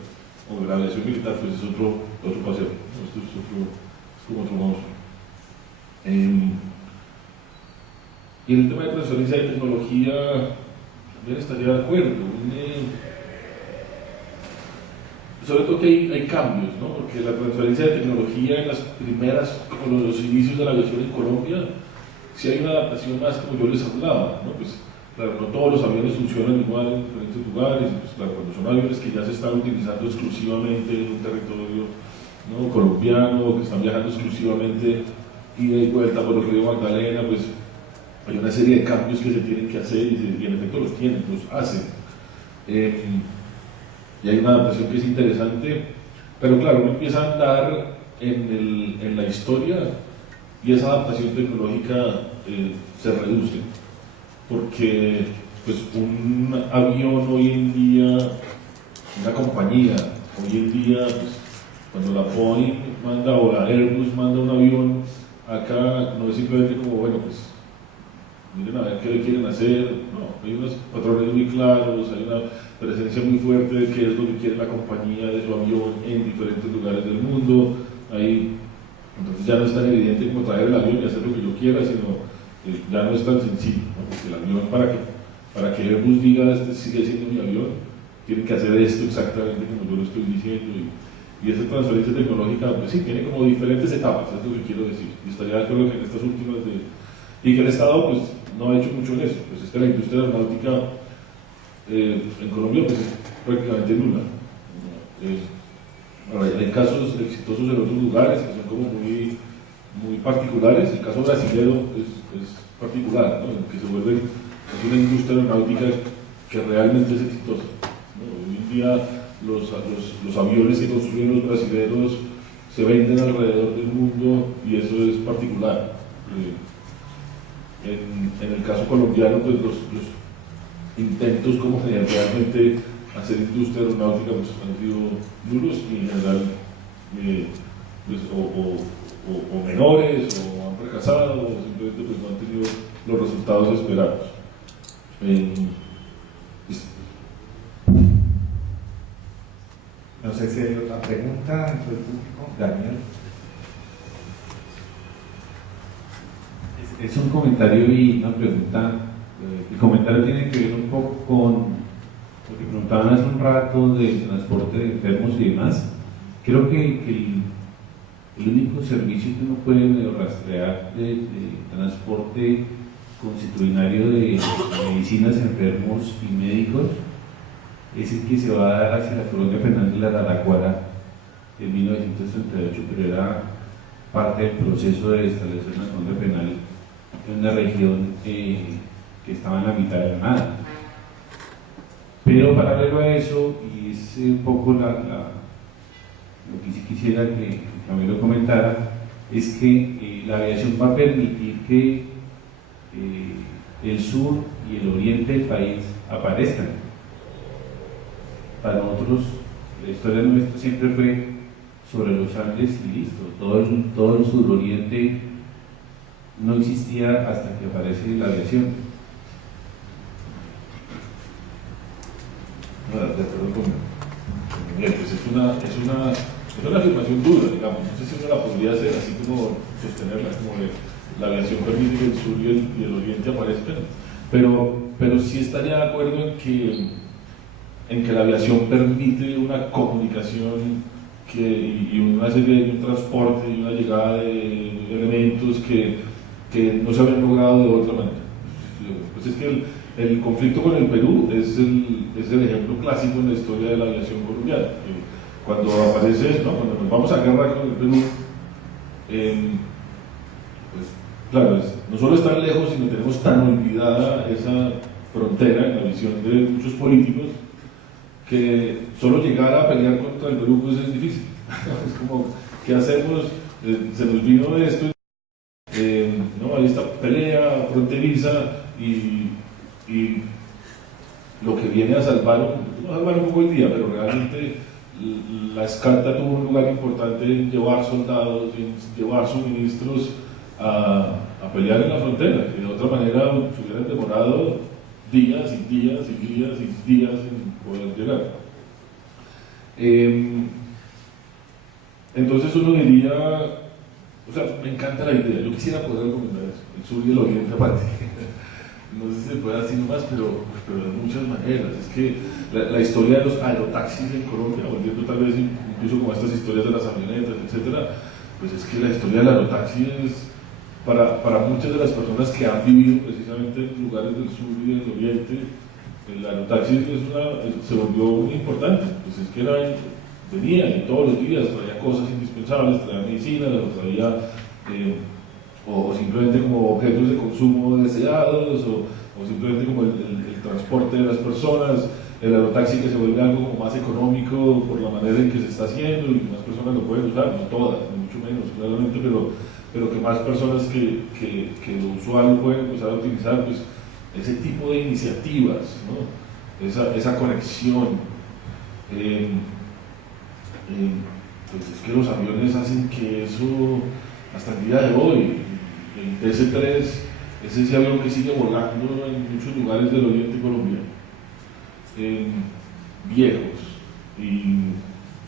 O la aviación militar pues es otro paseo, ¿no? Esto es como otro monstruo. Y en el tema de transferencia de tecnología también estaría de acuerdo. Sobre todo que hay cambios, ¿no? Porque la transferencia de tecnología en las primeras, como los inicios de la aviación en Colombia, sí hay una adaptación más como yo les hablaba, ¿no? Pues claro, no todos los aviones funcionan igual en diferentes lugares, pues claro, cuando son aviones que ya se están utilizando exclusivamente en un territorio, ¿no?, colombiano, que están viajando exclusivamente ida y vuelta por el río Magdalena, pues hay una serie de cambios que se tienen que hacer y en efecto los tienen, los hacen. Y hay una adaptación que es interesante, pero claro, uno empieza a andar en la historia y esa adaptación tecnológica se reduce, porque pues un avión hoy en día, una compañía hoy en día, pues, cuando la Boeing manda o la Airbus manda un avión acá, no es simplemente como, bueno, pues miren a ver qué le quieren hacer, no, hay unos patrones muy claros, hay una presencia muy fuerte de qué es lo que quiere la compañía de su avión en diferentes lugares del mundo. Entonces ya no es tan evidente como traer el avión y hacer lo que yo quiera, sino ya no es tan sencillo, ¿no? Porque el avión, para que Airbus diga este sigue siendo mi avión, tiene que hacer esto exactamente como yo lo estoy diciendo, y esa transferencia tecnológica, pues sí, tiene como diferentes etapas, es lo que quiero decir, y estaría de acuerdo que en estas últimas y que el Estado pues no ha hecho mucho en eso, pues es que la industria aeronáutica en Colombia pues es prácticamente nula. Hay casos exitosos en otros lugares que son como muy particulares. El caso brasilero es particular, ¿no?, en que se vuelve una industria aeronáutica que realmente es exitosa, ¿no? Hoy en día los aviones que construyen los brasileños se venden alrededor del mundo y eso es particular. En el caso colombiano, pues los intentos como de realmente hacer industria aeronáutica pues, han sido nulos y en general pues, o menores o han fracasado o simplemente pues, no han tenido los resultados esperados. No sé si hay otra pregunta dentro del público. Daniel. Es un comentario y una pregunta. El comentario tiene que ver un poco con lo que preguntaban hace un rato del transporte de enfermos y demás. Creo que el único servicio que uno puede medio rastrear de transporte constitucionario de medicinas, enfermos y médicos es el que se va a dar hacia la colonia penal de la Araraquara en 1938, pero era parte del proceso de establecer una colonia penal en una región que estaba en la mitad de la nada. Pero paralelo a eso, y es un poco lo que sí quisiera que Camilo comentara, es que la aviación va a permitir que el sur y el oriente del país aparezcan. Para nosotros, la historia nuestra siempre fue sobre los Andes y listo. Todo el suroriente no existía hasta que aparece la aviación. De acuerdo con Miguel, pues es una afirmación dura, digamos. No sé si uno la podría hacer así como sostenerla, como de la aviación permite que el sur y el oriente aparezcan, pero sí estaría de acuerdo en que la aviación permite una comunicación y una serie de un transporte y una llegada de elementos que no se habían logrado de otra manera. Pues es que el conflicto con el Perú es el ejemplo clásico en la historia de la aviación colombiana. Cuando aparece, ¿no?, cuando nos vamos a guerra con el Perú, pues claro, no solo es tan lejos, sino tenemos tan olvidada esa frontera en la visión de muchos políticos que solo llegar a pelear contra el Perú pues es difícil. Es como, ¿qué hacemos? Se nos vino esto, ¿no? Hay esta pelea fronteriza y lo que viene a salvar un poco el día, pero realmente la escolta tuvo un lugar importante en llevar soldados, en llevar suministros a pelear en la frontera, que de otra manera se hubieran demorado días y días y días y días en poder llegar. Entonces uno diría, o sea, me encanta la idea, yo quisiera poder argumentar eso, el sur y el oriente aparte. No sé si se puede decir más, pero de muchas maneras. Es que la historia de los aerotaxis en Colombia, volviendo tal vez incluso con estas historias de las avionetas, etcétera, pues es que la historia del aerotaxi es, para muchas de las personas que han vivido precisamente en lugares del sur y del oriente, el aerotaxi se volvió muy importante. Pues es que venía y todos los días traía cosas indispensables, traía medicinas, traía o simplemente como objetos de consumo deseados, o simplemente como el transporte de las personas, el aerotaxi que se vuelve algo como más económico por la manera en que se está haciendo y que más personas lo pueden usar, no todas, ni mucho menos, claramente, pero que más personas que lo usual lo pueden empezar a utilizar, pues ese tipo de iniciativas, ¿no? esa conexión. Pues es que los aviones hacen que eso, hasta el día de hoy, el DC-3 es ese avión que sigue volando en muchos lugares del oriente colombiano, viejos,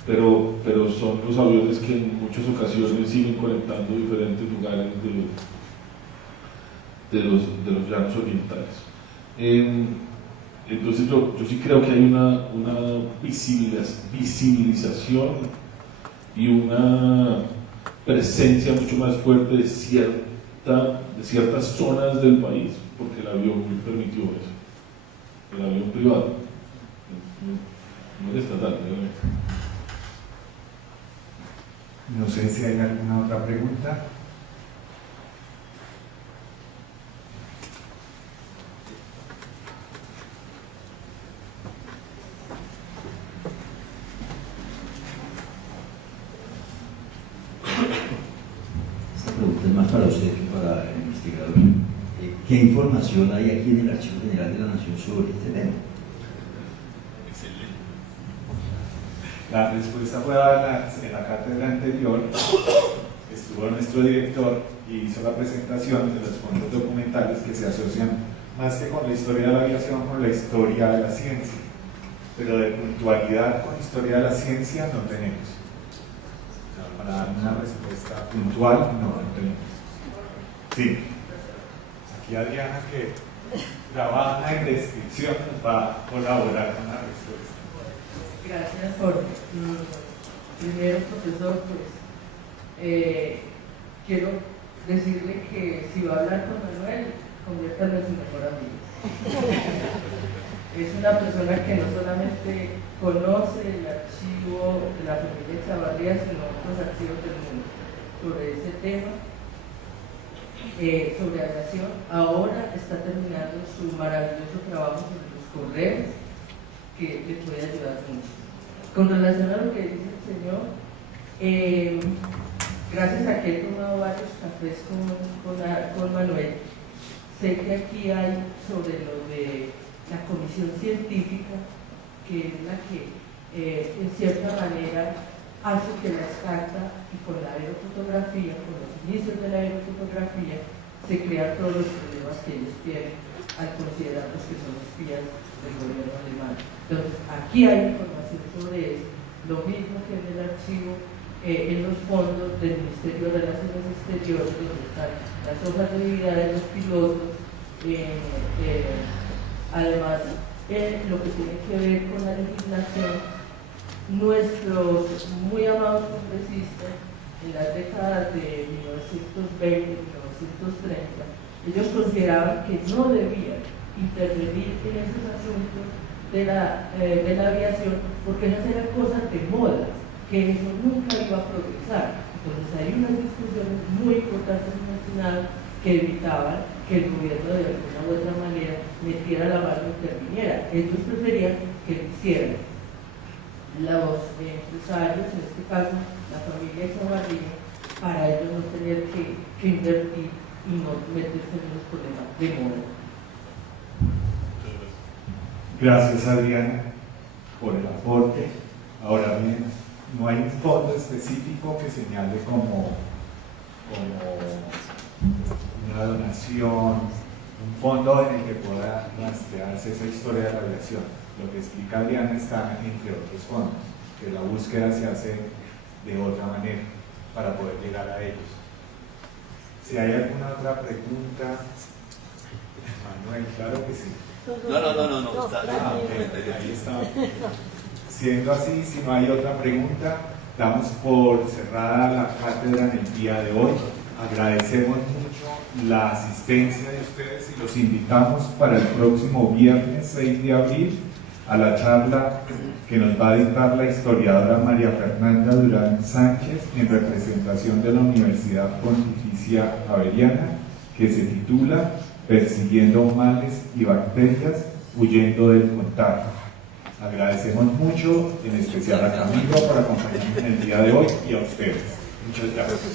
pero son los aviones que en muchas ocasiones siguen conectando diferentes lugares de los llanos orientales. Entonces yo sí creo que hay una visibilización y una presencia mucho más fuerte de ciertas zonas del país, porque el avión permitió eso, el avión privado, no el estatal, obviamente. No sé si hay alguna otra pregunta. Esta pregunta es más para usted que para el investigador. ¿Qué información hay aquí en el Archivo General de la Nación sobre este tema? Excelente. La respuesta fue dada en la cátedra anterior. Estuvo nuestro director y hizo la presentación de los fondos documentales que se asocian más que con la historia de la aviación, con la historia de la ciencia. Pero de puntualidad con historia de la ciencia no tenemos. Para dar una respuesta puntual, no tenemos. Sí. Aquí Adriana, que trabaja en descripción, nos va a colaborar con la respuesta. Gracias, Jorge. Primero, profesor, pues quiero decirle que si va a hablar con Manuel, conviértalo en su mejor amigo. Es una persona que no solamente conoce el archivo de la familia Chavarría, sino otros archivos del mundo sobre ese tema, sobre aviación. Ahora está terminando su maravilloso trabajo sobre los correos, que le puede ayudar mucho. Con relación a lo que dice el señor, gracias a que he tomado varios cafés con Manuel, sé que aquí hay sobre lo de la comisión científica, que es la que en cierta manera hace que la escarta y con la aerofotografía, con los inicios de la aerofotografía, se crean todos los problemas que ellos tienen al considerarlos que son espías del gobierno alemán. Entonces, aquí hay información sobre eso, lo mismo que en el archivo, en los fondos del Ministerio de Relaciones Exteriores, donde están las hojas de vida de los pilotos, además, lo que tiene que ver con la legislación, nuestros muy amados congresistas, en las décadas de 1920 y 1930, ellos consideraban que no debían intervenir en esos asuntos de la aviación, porque esas eran cosas de moda, que eso nunca iba a progresar. Entonces hay unas discusiones muy importantes en el Senado que evitaban que el gobierno de alguna u otra manera metiera la mano y interviniera. Ellos preferían que lo hicieran los empresarios, en este caso la familia Chavarría, para ellos no tener que invertir y no meterse en los problemas de moda. Gracias, Adriana, por el aporte. Ahora bien, no hay un fondo específico que señale como una donación, un fondo en el que pueda rastrearse esa historia de la aviación. Lo que explica Adriana está entre otros fondos, que la búsqueda se hace de otra manera para poder llegar a ellos. Si hay alguna otra pregunta, Manuel, claro que sí. No. Ahí está. Siendo así, si no hay otra pregunta, damos por cerrada la cátedra en el día de hoy. Agradecemos mucho la asistencia de ustedes y los invitamos para el próximo viernes 6 de abril a la charla que nos va a dictar la historiadora María Fernanda Durán Sánchez en representación de la Universidad Pontificia Javeriana, que se titula Persiguiendo males y bacterias, huyendo del contagio. Agradecemos mucho, en especial a Camilo por acompañarnos en el día de hoy y a ustedes. Muchas gracias.